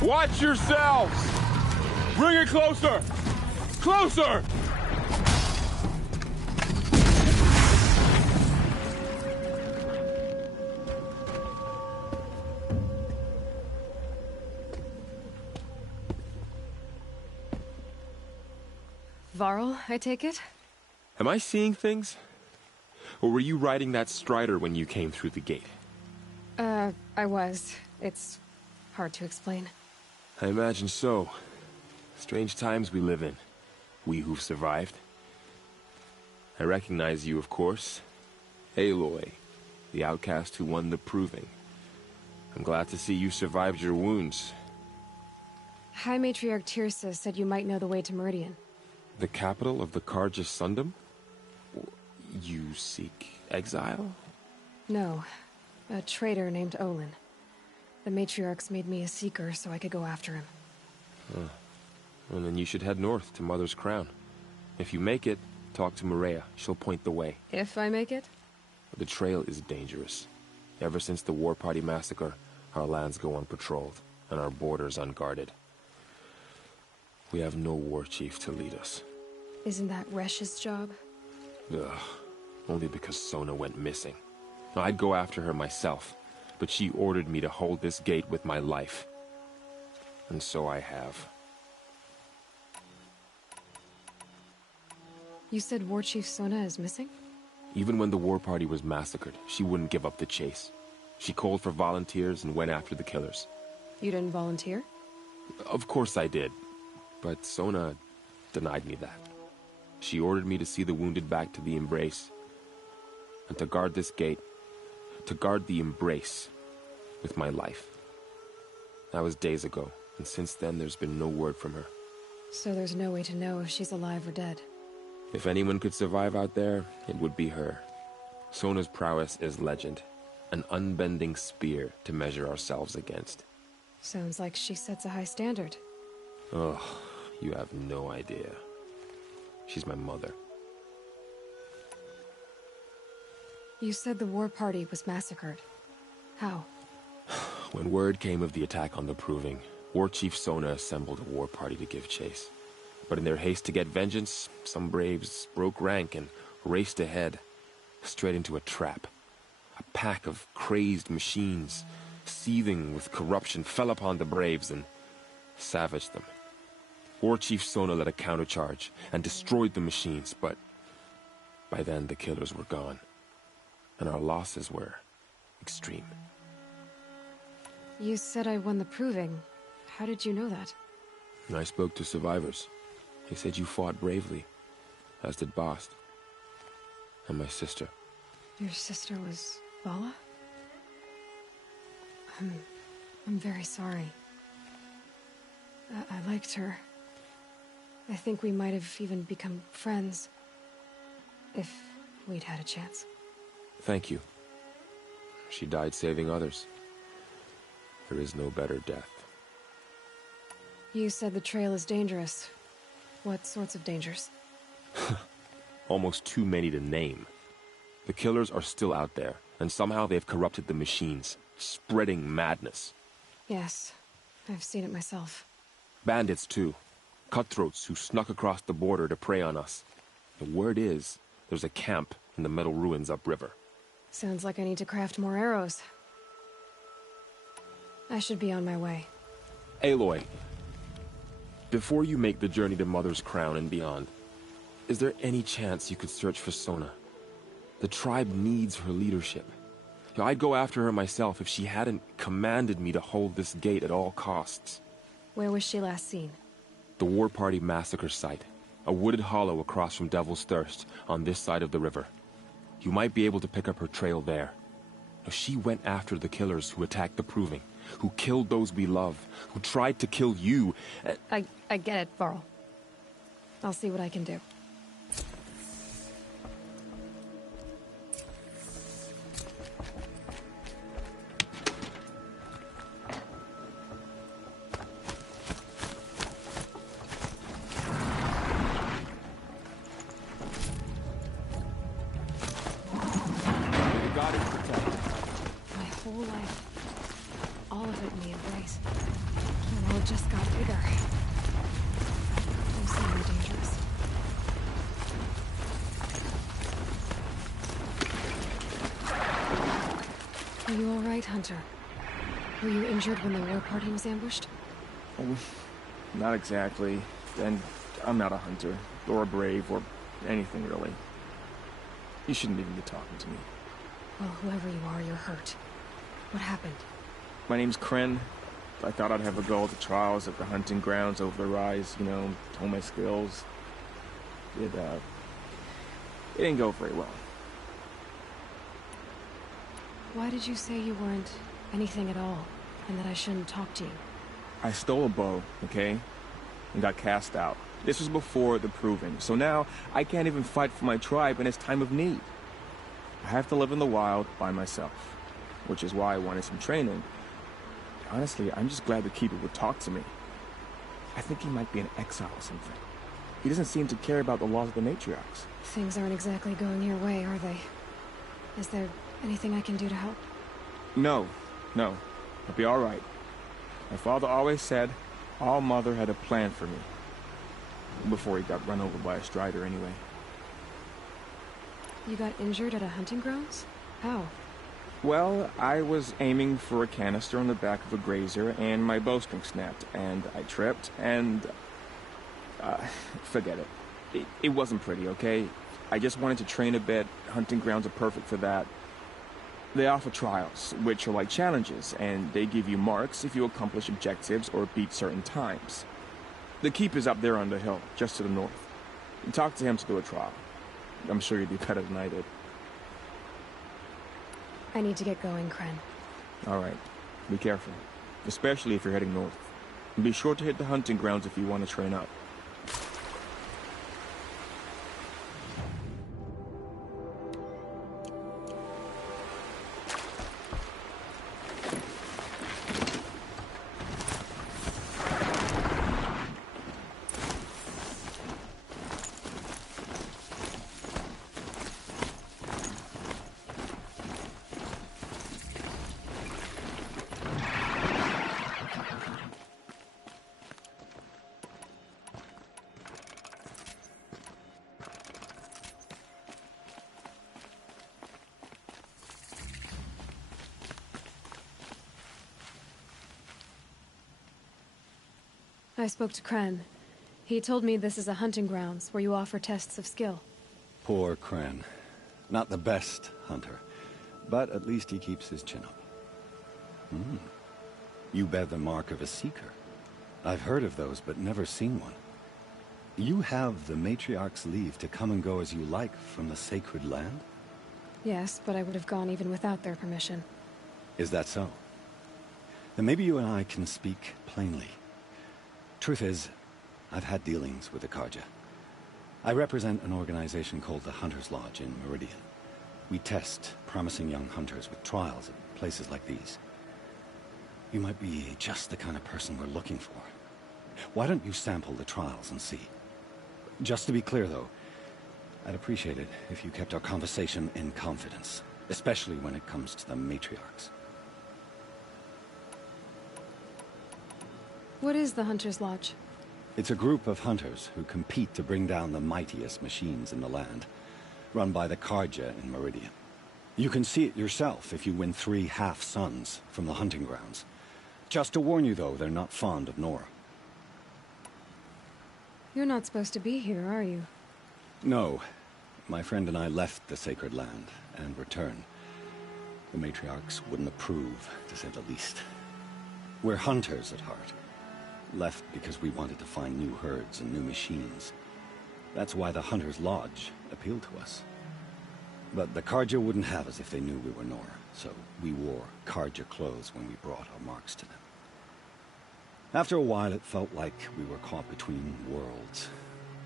Watch yourselves! Bring it closer! Closer! Varl, I take it? Am I seeing things? Or were you riding that Strider when you came through the gate? I was. It's hard to explain. I imagine so. Strange times we live in. We who've survived. I recognize you, of course. Aloy, the outcast who won the proving. I'm glad to see you survived your wounds. High Matriarch Tirsa said you might know the way to Meridian. The capital of the Carja Sundom? You seek exile? No. A traitor named Olin. The Matriarchs made me a seeker so I could go after him. Huh. Well, then you should head north to Mother's Crown. If you make it, talk to Maria. She'll point the way. If I make it? The trail is dangerous. Ever since the War Party massacre, our lands go unpatrolled, and our borders unguarded. We have no war chief to lead us. Isn't that Resh's job? Ugh. Only because Sona went missing. I'd go after her myself, but she ordered me to hold this gate with my life. And so I have. You said War Chief Sona is missing? Even when the War Party was massacred, she wouldn't give up the chase. She called for volunteers and went after the killers. You didn't volunteer? Of course I did. But Sona denied me that. She ordered me to see the wounded back to the Embrace. And to guard this gate. To guard the Embrace. With my life. That was days ago. And since then, there's been no word from her. So there's no way to know if she's alive or dead. If anyone could survive out there, it would be her. Sona's prowess is legend. An unbending spear to measure ourselves against. Sounds like she sets a high standard. Oh, you have no idea. She's my mother. You said the War Party was massacred. How? When word came of the attack on the Proving, War Chief Sona assembled a war party to give chase. But in their haste to get vengeance, some braves broke rank and raced ahead, straight into a trap. A pack of crazed machines, seething with corruption, fell upon the braves and savaged them. War Chief Sona led a countercharge and destroyed the machines, but by then the killers were gone, and our losses were extreme. You said I won the Proving. How did you know that? I spoke to survivors. They said you fought bravely, as did Bast. And my sister. Your sister was Vala? I'm very sorry. I liked her. I think we might have even become friends. If we'd had a chance. Thank you. She died saving others. There is no better death. You said the trail is dangerous. What sorts of dangers? Almost too many to name. The killers are still out there, and somehow they've corrupted the machines, spreading madness. Yes, I've seen it myself. Bandits, too. Cutthroats who snuck across the border to prey on us. The word is, there's a camp in the metal ruins upriver. Sounds like I need to craft more arrows. I should be on my way. Aloy, before you make the journey to Mother's Crown and beyond, is there any chance you could search for Sona? The tribe needs her leadership. I'd go after her myself if she hadn't commanded me to hold this gate at all costs. Where was she last seen? The War Party massacre site. A wooded hollow across from Devil's Thirst, on this side of the river. You might be able to pick up her trail there. She went after the killers who attacked the Proving, who killed those we love, who tried to kill you. I get it, Varl. I'll see what I can do. Are you all right, Hunter? Were you injured when the war party was ambushed? Not exactly. And I'm not a hunter, or a brave, or anything really. You shouldn't even be talking to me. Well, whoever you are, you're hurt. What happened? My name's Kren. I thought I'd have a go at the trials at the hunting grounds over the rise, you know, hone my skills. It didn't go very well. Why did you say you weren't anything at all, and that I shouldn't talk to you? I stole a bow, okay? And got cast out. This was before the Proving, so now I can't even fight for my tribe in its time of need. I have to live in the wild by myself, which is why I wanted some training. Honestly, I'm just glad the Keeper would talk to me. I think he might be in exile or something. He doesn't seem to care about the laws of the matriarchs. Things aren't exactly going your way, are they? Is there anything I can do to help? No. I'll be all right. My father always said All Mother had a plan for me. Before he got run over by a strider, anyway. You got injured at a hunting grounds? How? Well, I was aiming for a canister on the back of a grazer, and my bowstring snapped, and I tripped, and... forget it. It wasn't pretty, okay? I just wanted to train a bit. Hunting grounds are perfect for that. They offer trials, which are like challenges, and they give you marks if you accomplish objectives or beat certain times. The Keeper's up there on the hill, just to the north. You talk to him to do a trial. I'm sure you'd do better than I did. I need to get going, Kren. All right. Be careful. Especially if you're heading north. And be sure to hit the hunting grounds if you want to train up. I spoke to Kren. He told me this is a hunting grounds where you offer tests of skill. Poor Kren. Not the best hunter, but at least he keeps his chin up. You bear the mark of a seeker. I've heard of those, but never seen one. You have the Matriarch's leave to come and go as you like from the sacred land? Yes, but I would have gone even without their permission. Is that so? Then maybe you and I can speak plainly. Truth is, I've had dealings with the Carja. I represent an organization called the Hunter's Lodge in Meridian. We test promising young hunters with trials at places like these. You might be just the kind of person we're looking for. Why don't you sample the trials and see? Just to be clear, though, I'd appreciate it if you kept our conversation in confidence, especially when it comes to the matriarchs. What is the Hunter's Lodge? It's a group of hunters who compete to bring down the mightiest machines in the land, run by the Carja in Meridian. You can see it yourself if you win 3 half-suns from the hunting grounds. Just to warn you, though, they're not fond of Nora. You're not supposed to be here, are you? No. My friend and I left the sacred land and returned. The matriarchs wouldn't approve, to say the least. We're hunters at heart. Left because we wanted to find new herds and new machines. That's why the Hunter's Lodge appealed to us. But the Carja wouldn't have us if they knew we were Nora, so we wore Carja clothes when we brought our marks to them. After a while, it felt like we were caught between worlds.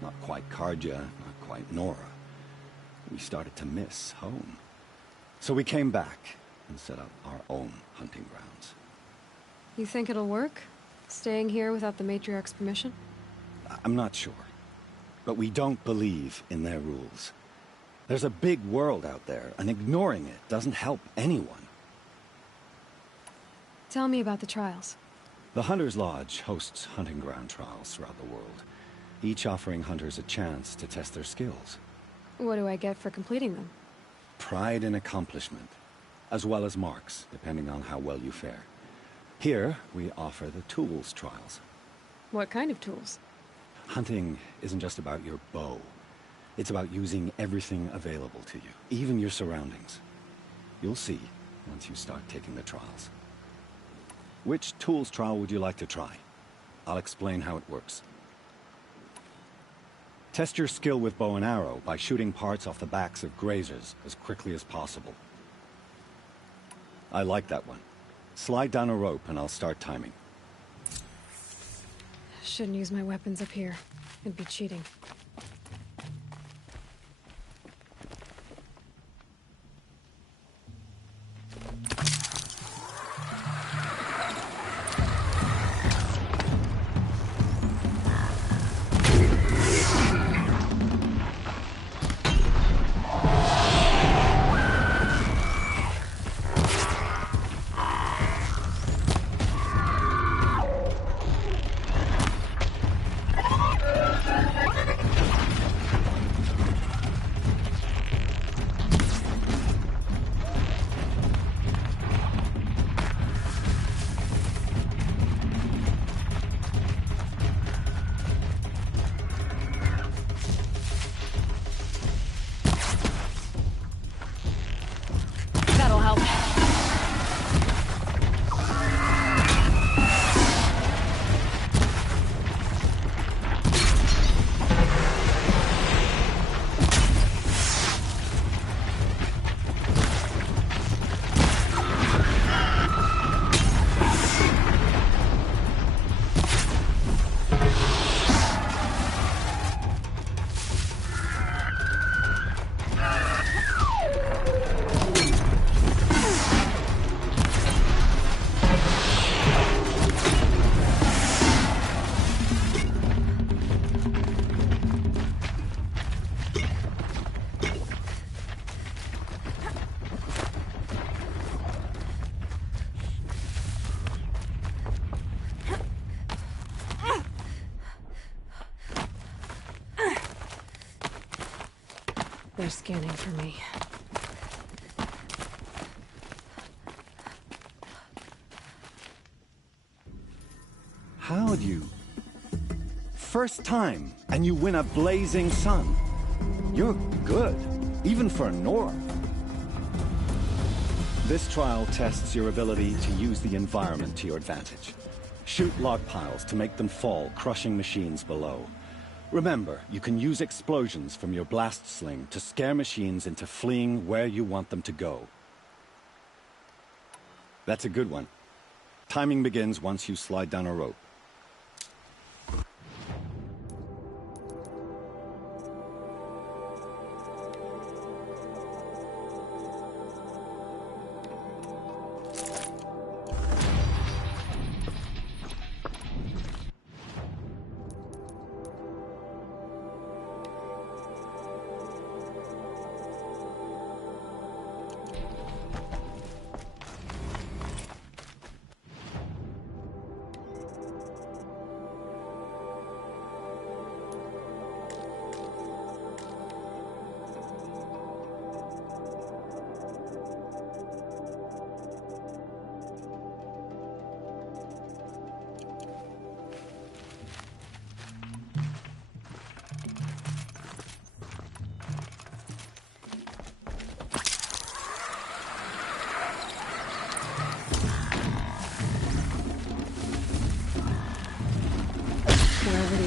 Not quite Carja, not quite Nora. We started to miss home. So we came back and set up our own hunting grounds. You think it'll work? Staying here without the matriarch's permission? I'm not sure. But we don't believe in their rules. There's a big world out there, and ignoring it doesn't help anyone. Tell me about the trials. The Hunter's Lodge hosts hunting ground trials throughout the world, each offering hunters a chance to test their skills. What do I get for completing them? Pride in accomplishment, as well as marks, depending on how well you fare. Here, we offer the tools trials. What kind of tools? Hunting isn't just about your bow. It's about using everything available to you, even your surroundings. You'll see once you start taking the trials. Which tools trial would you like to try? I'll explain how it works. Test your skill with bow and arrow by shooting parts off the backs of grazers as quickly as possible. I like that one. Slide down a rope and I'll start timing. Shouldn't use my weapons up here. It'd be cheating. They're scanning for me. How'd you? First time, and you win a blazing sun. You're good, even for Nora. This trial tests your ability to use the environment to your advantage. Shoot log piles to make them fall, crushing machines below. Remember, you can use explosions from your blast sling to scare machines into fleeing where you want them to go. That's a good one. Timing begins once you slide down a rope.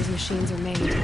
these machines are made.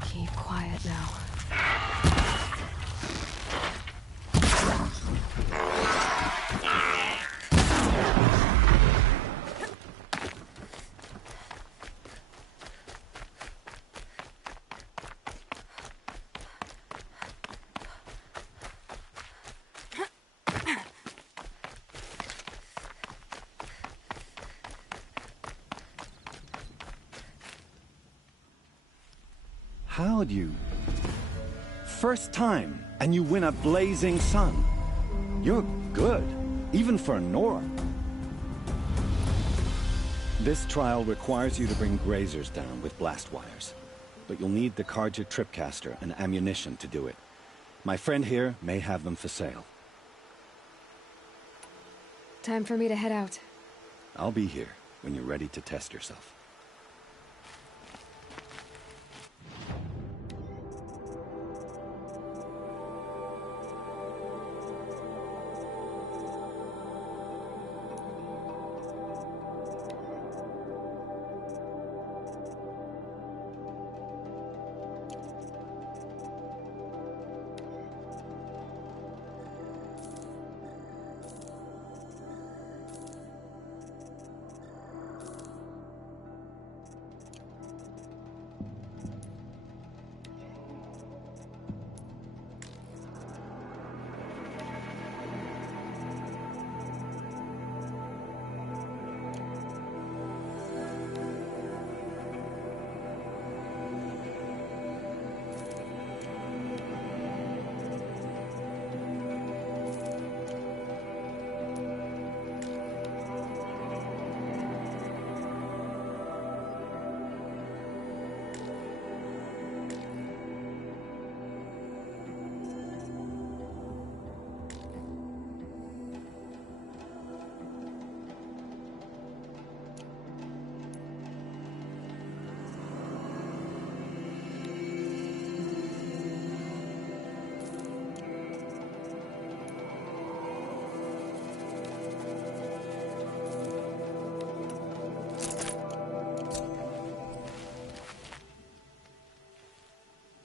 Keep quiet now. How'd you? First time, and you win a blazing sun. You're good, even for Nora. This trial requires you to bring grazers down with blast wires. But you'll need the Carja Tripcaster and ammunition to do it. My friend here may have them for sale. Time for me to head out. I'll be here when you're ready to test yourself.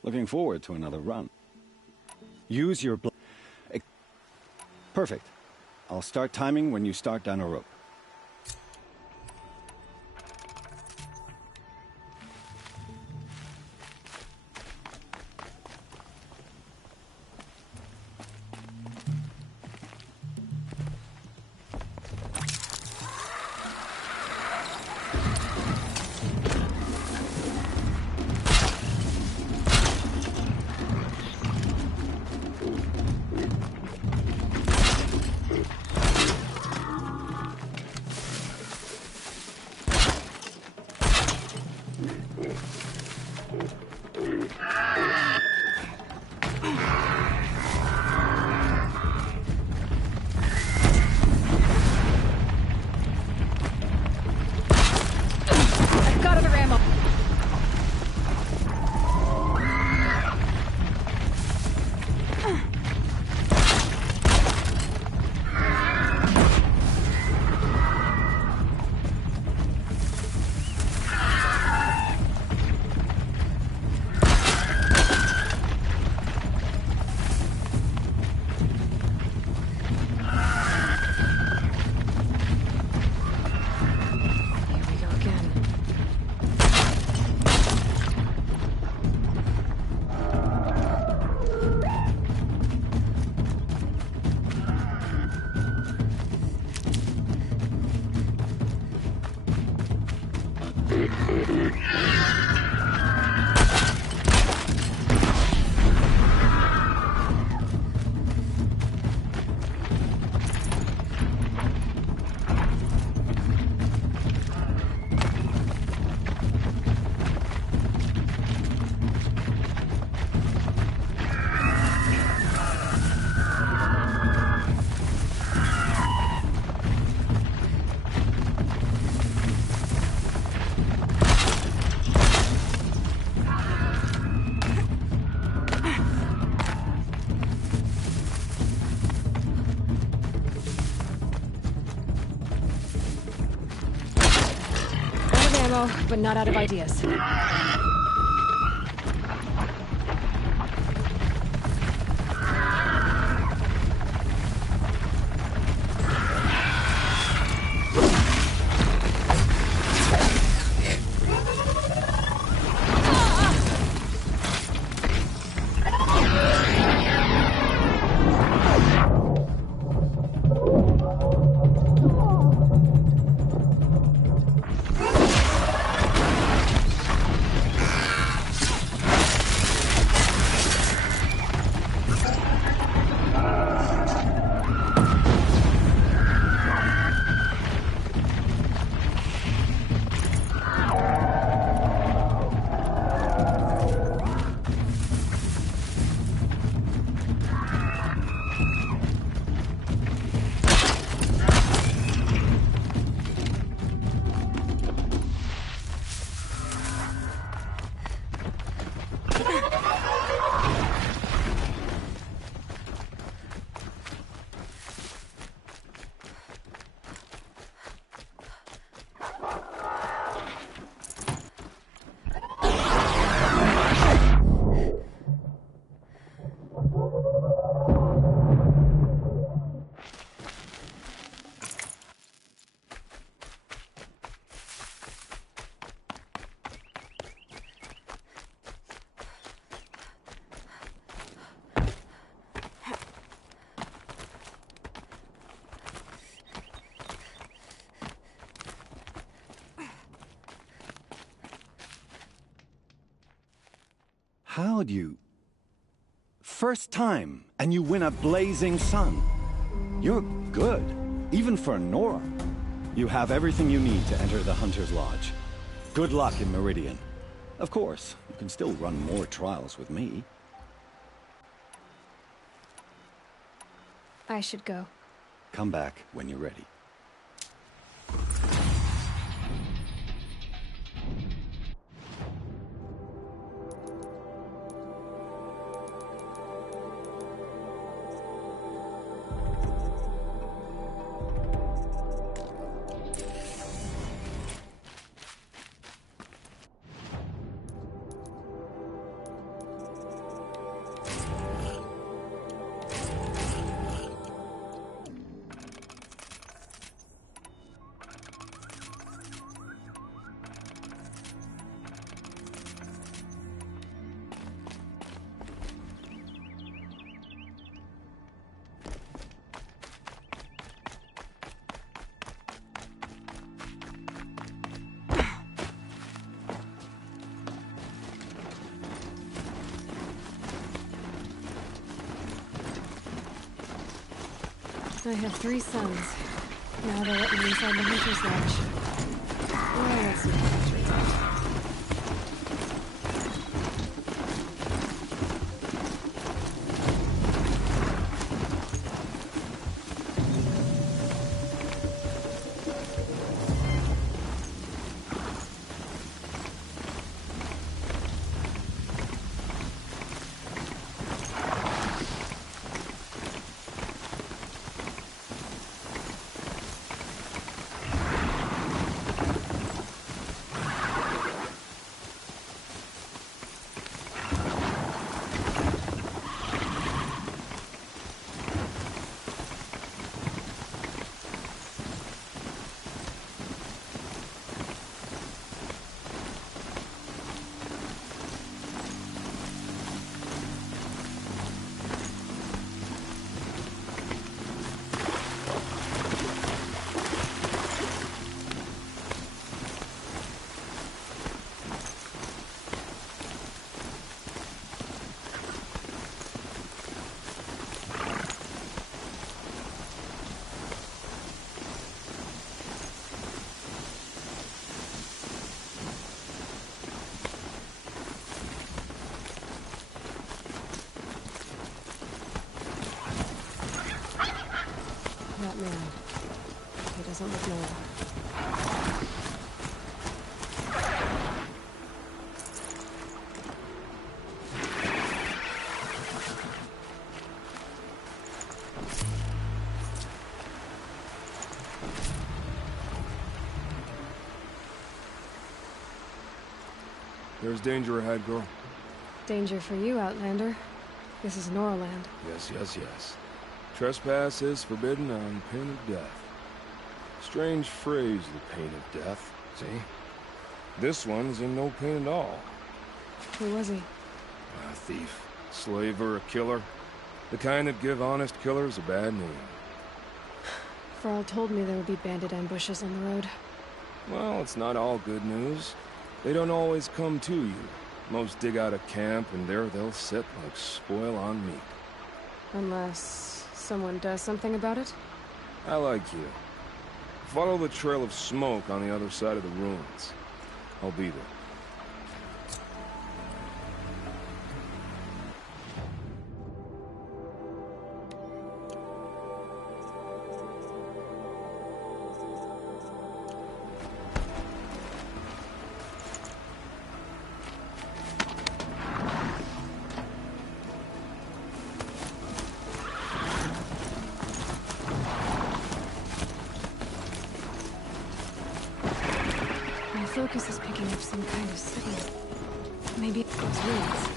Looking forward to another run. Use your Perfect. I'll start timing when you start down a rope. ammo, but not out of ideas. How'd you... First time, and you win a blazing sun. You're good, even for Nora. You have everything you need to enter the Hunter's Lodge. Good luck in Meridian. Of course, you can still run more trials with me. I should go. Come back when you're ready. I have 3 sons. Now they're let me inside the Hunter's Lodge. Well, let's see how that turns out. That man. He doesn't look normal. There's danger ahead, girl. Danger for you, Outlander. This is Norland. Yes, yes, yes. Trespass is forbidden on pain of death. Strange phrase, the pain of death, see? This one's in no pain at all. Who was he? A thief, slaver, a killer. The kind that give honest killers a bad name. Farl told me there would be bandit ambushes on the road. Well, it's not all good news. They don't always come to you. Most dig out a camp, and there they'll sit like spoil on meat. Unless someone does something about it? I like you. Follow the trail of smoke on the other side of the ruins. I'll be there. Focus is picking up some kind of signal. Maybe it's those ruins.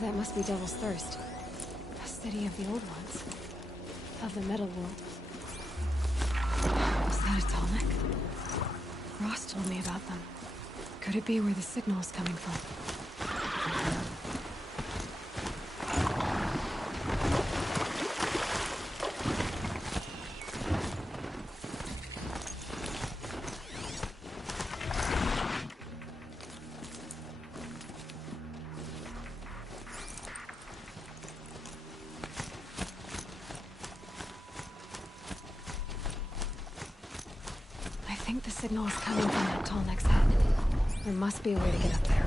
That must be Devil's Thirst. A city of the old ones. Of the metal world. Was that a Tallneck? Ross told me about them. Could it be where the signal is coming from? I think the signal is coming from that Tallneck's head. There must be a way to get up there.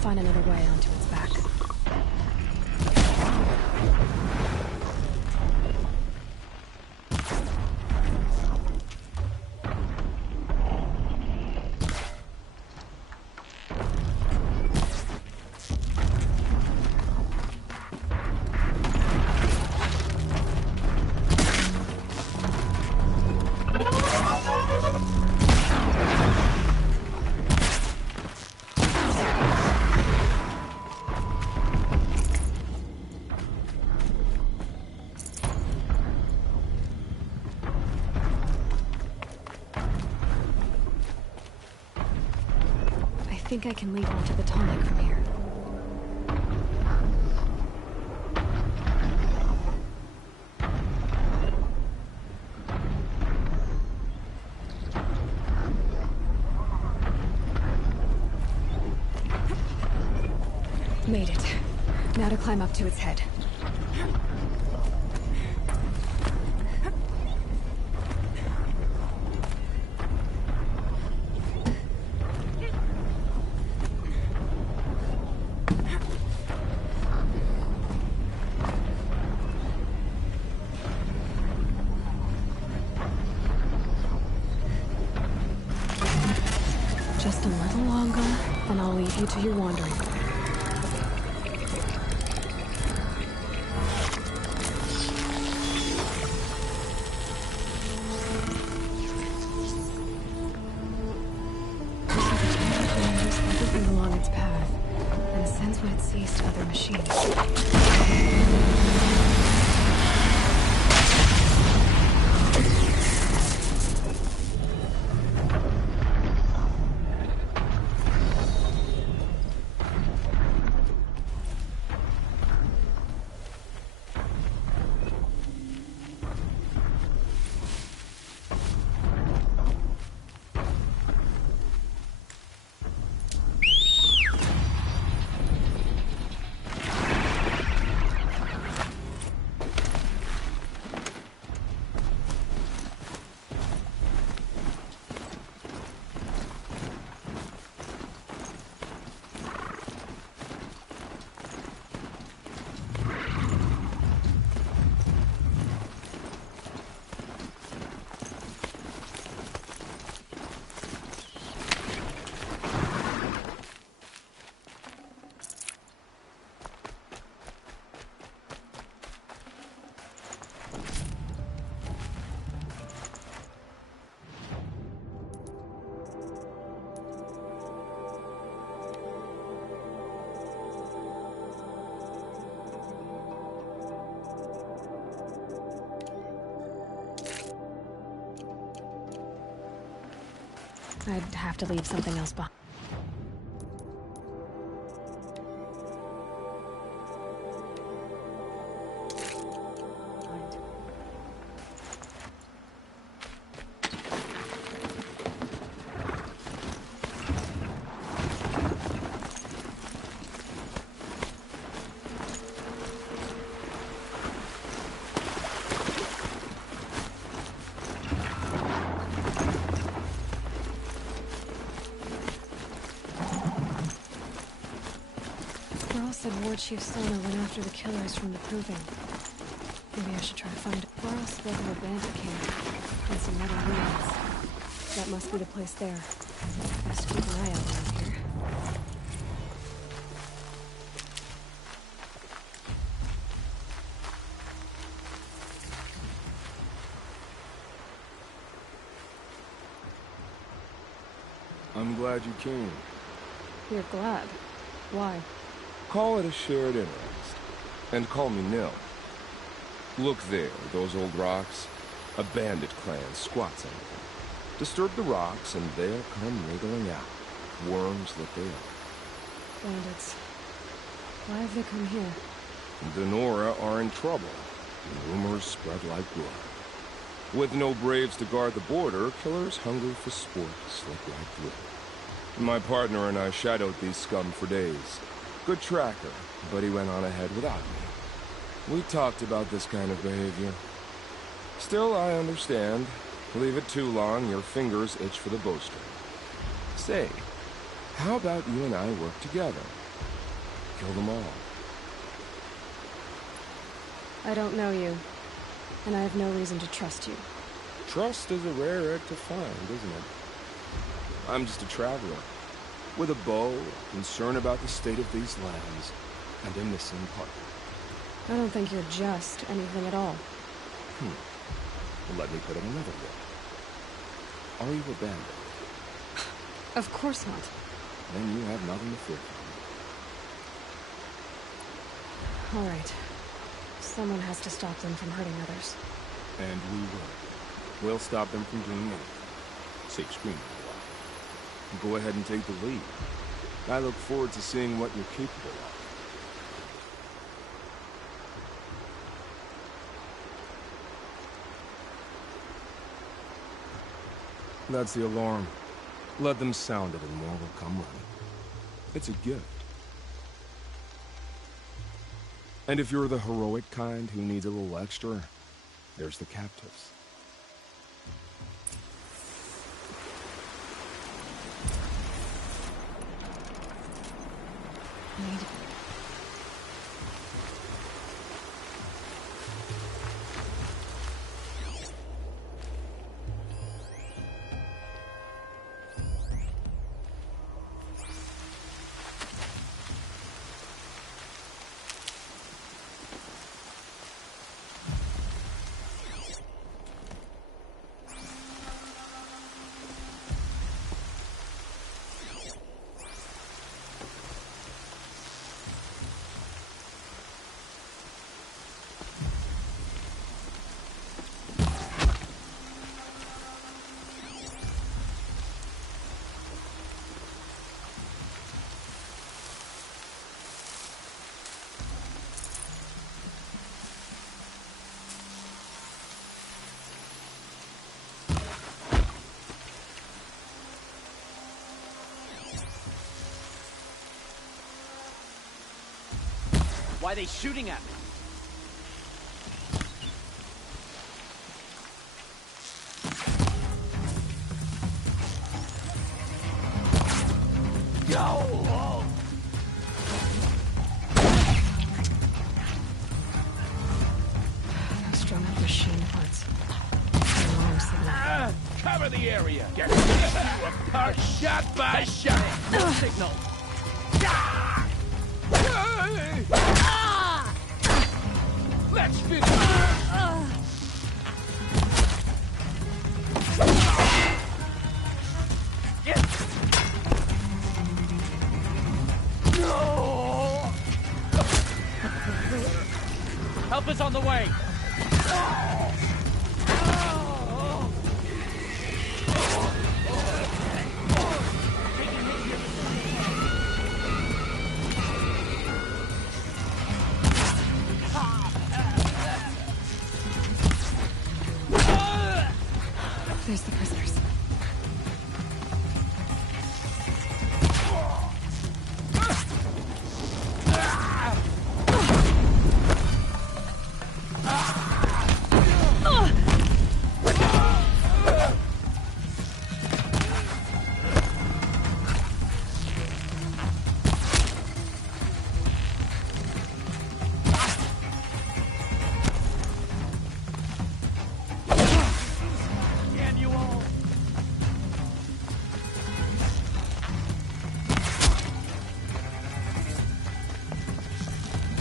Find another way onto its back. I think I can lead onto the Tallneck from here. Made it. Now to climb up to its head. Just a little longer, and I'll leave you to your wandering. Everything along its path, and sends what it sees to other machines. I'd have to leave something else behind. Said Ward Chief Sona went after the killers from the Proving. Maybe I should try to find Varl spoke of a bandit camp and some metal ruins. That must be the place there. Best keep an eye out around here. I'm glad you came. You're glad? Why? Call it a shared interest. And call me Nil. Look there, those old rocks. A bandit clan squats under them. Disturb the rocks and they'll come wriggling out. Worms that they are. Bandits. Why have they come here? The Nora are in trouble. The rumors spread like blood. With no braves to guard the border, killers hungry for sport slip right through. My partner and I shadowed these scum for days. Good tracker, but he went on ahead without me. We talked about this kind of behavior. Still, I understand. Leave it too long, your fingers itch for the bowstring. Say, how about you and I work together? Kill them all. I don't know you, and I have no reason to trust you. Trust is a rare egg to find, isn't it? I'm just a traveler. With a bow, concerned about the state of these lands, and a missing partner. I don't think you're just anything at all. Well, let me put it another way. Are you a bandit? Of course not. Then you have nothing to fear from. All right. Someone has to stop them from hurting others. And we will. We'll stop them from doing anything. Save screaming a while. Go ahead and take the lead. I look forward to seeing what you're capable of. That's the alarm. Let them sound it and more will come running. It's a gift. And if you're the heroic kind who needs a little extra, there's the captives. Why are they shooting at me? Go! Strung up machine parts. Cover the area! Get you apart shot by shot! No signal! Let's finish! Help is on the way!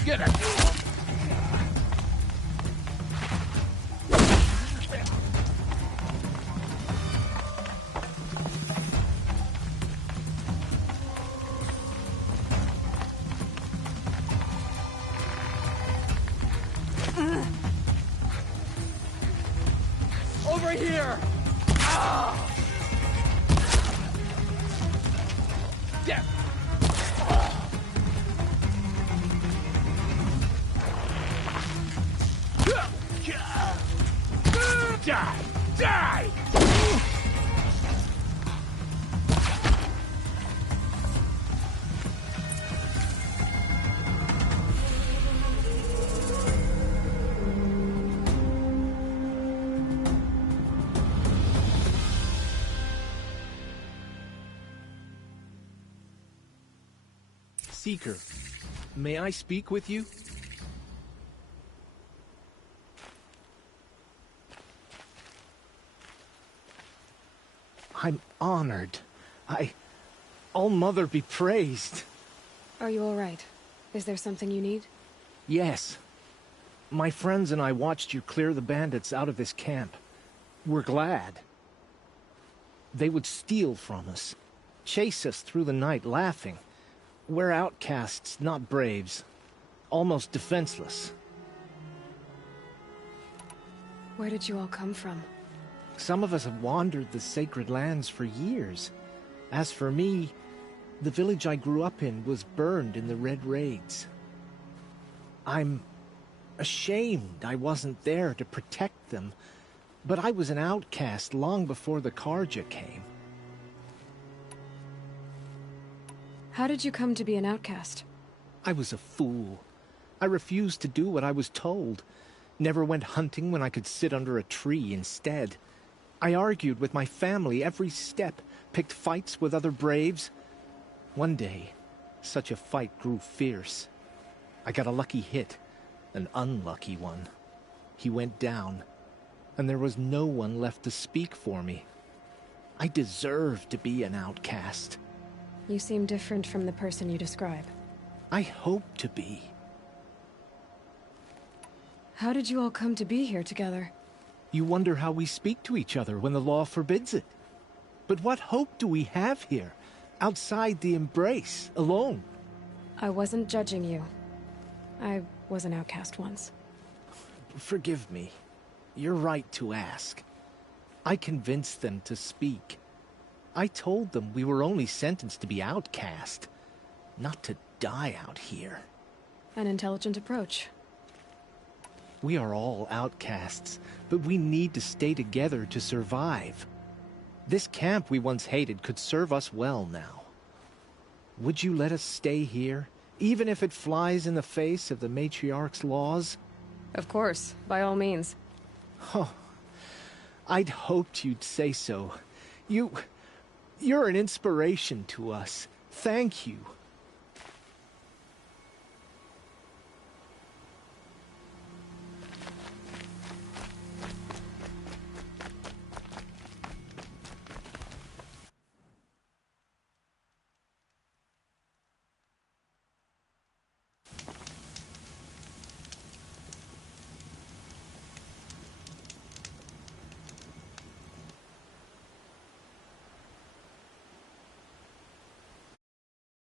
Get it! Over here! Ah! Damn! Die! Die! Seeker, may I speak with you? I'm honored. All-Mother be praised. Are you all right? Is there something you need? Yes. My friends and I watched you clear the bandits out of this camp. We're glad. They would steal from us, chase us through the night laughing. We're outcasts, not braves. Almost defenseless. Where did you all come from? Some of us have wandered the sacred lands for years. As for me, the village I grew up in was burned in the Red Raids. I'm ashamed I wasn't there to protect them, but I was an outcast long before the Carja came. How did you come to be an outcast? I was a fool. I refused to do what I was told. Never went hunting when I could sit under a tree instead. I argued with my family every step, picked fights with other braves. One day, such a fight grew fierce. I got a lucky hit, an unlucky one. He went down, and there was no one left to speak for me. I deserved to be an outcast. You seem different from the person you describe. I hope to be. How did you all come to be here together? You wonder how we speak to each other when the law forbids it. But what hope do we have here, outside the embrace, alone? I wasn't judging you. I was an outcast once. Forgive me. You're right to ask. I convinced them to speak. I told them we were only sentenced to be outcast, not to die out here. An intelligent approach. We are all outcasts, but we need to stay together to survive. This camp we once hated could serve us well now. Would you let us stay here, even if it flies in the face of the Matriarch's laws? Of course, by all means. Oh, I'd hoped you'd say so. You're an inspiration to us. Thank you.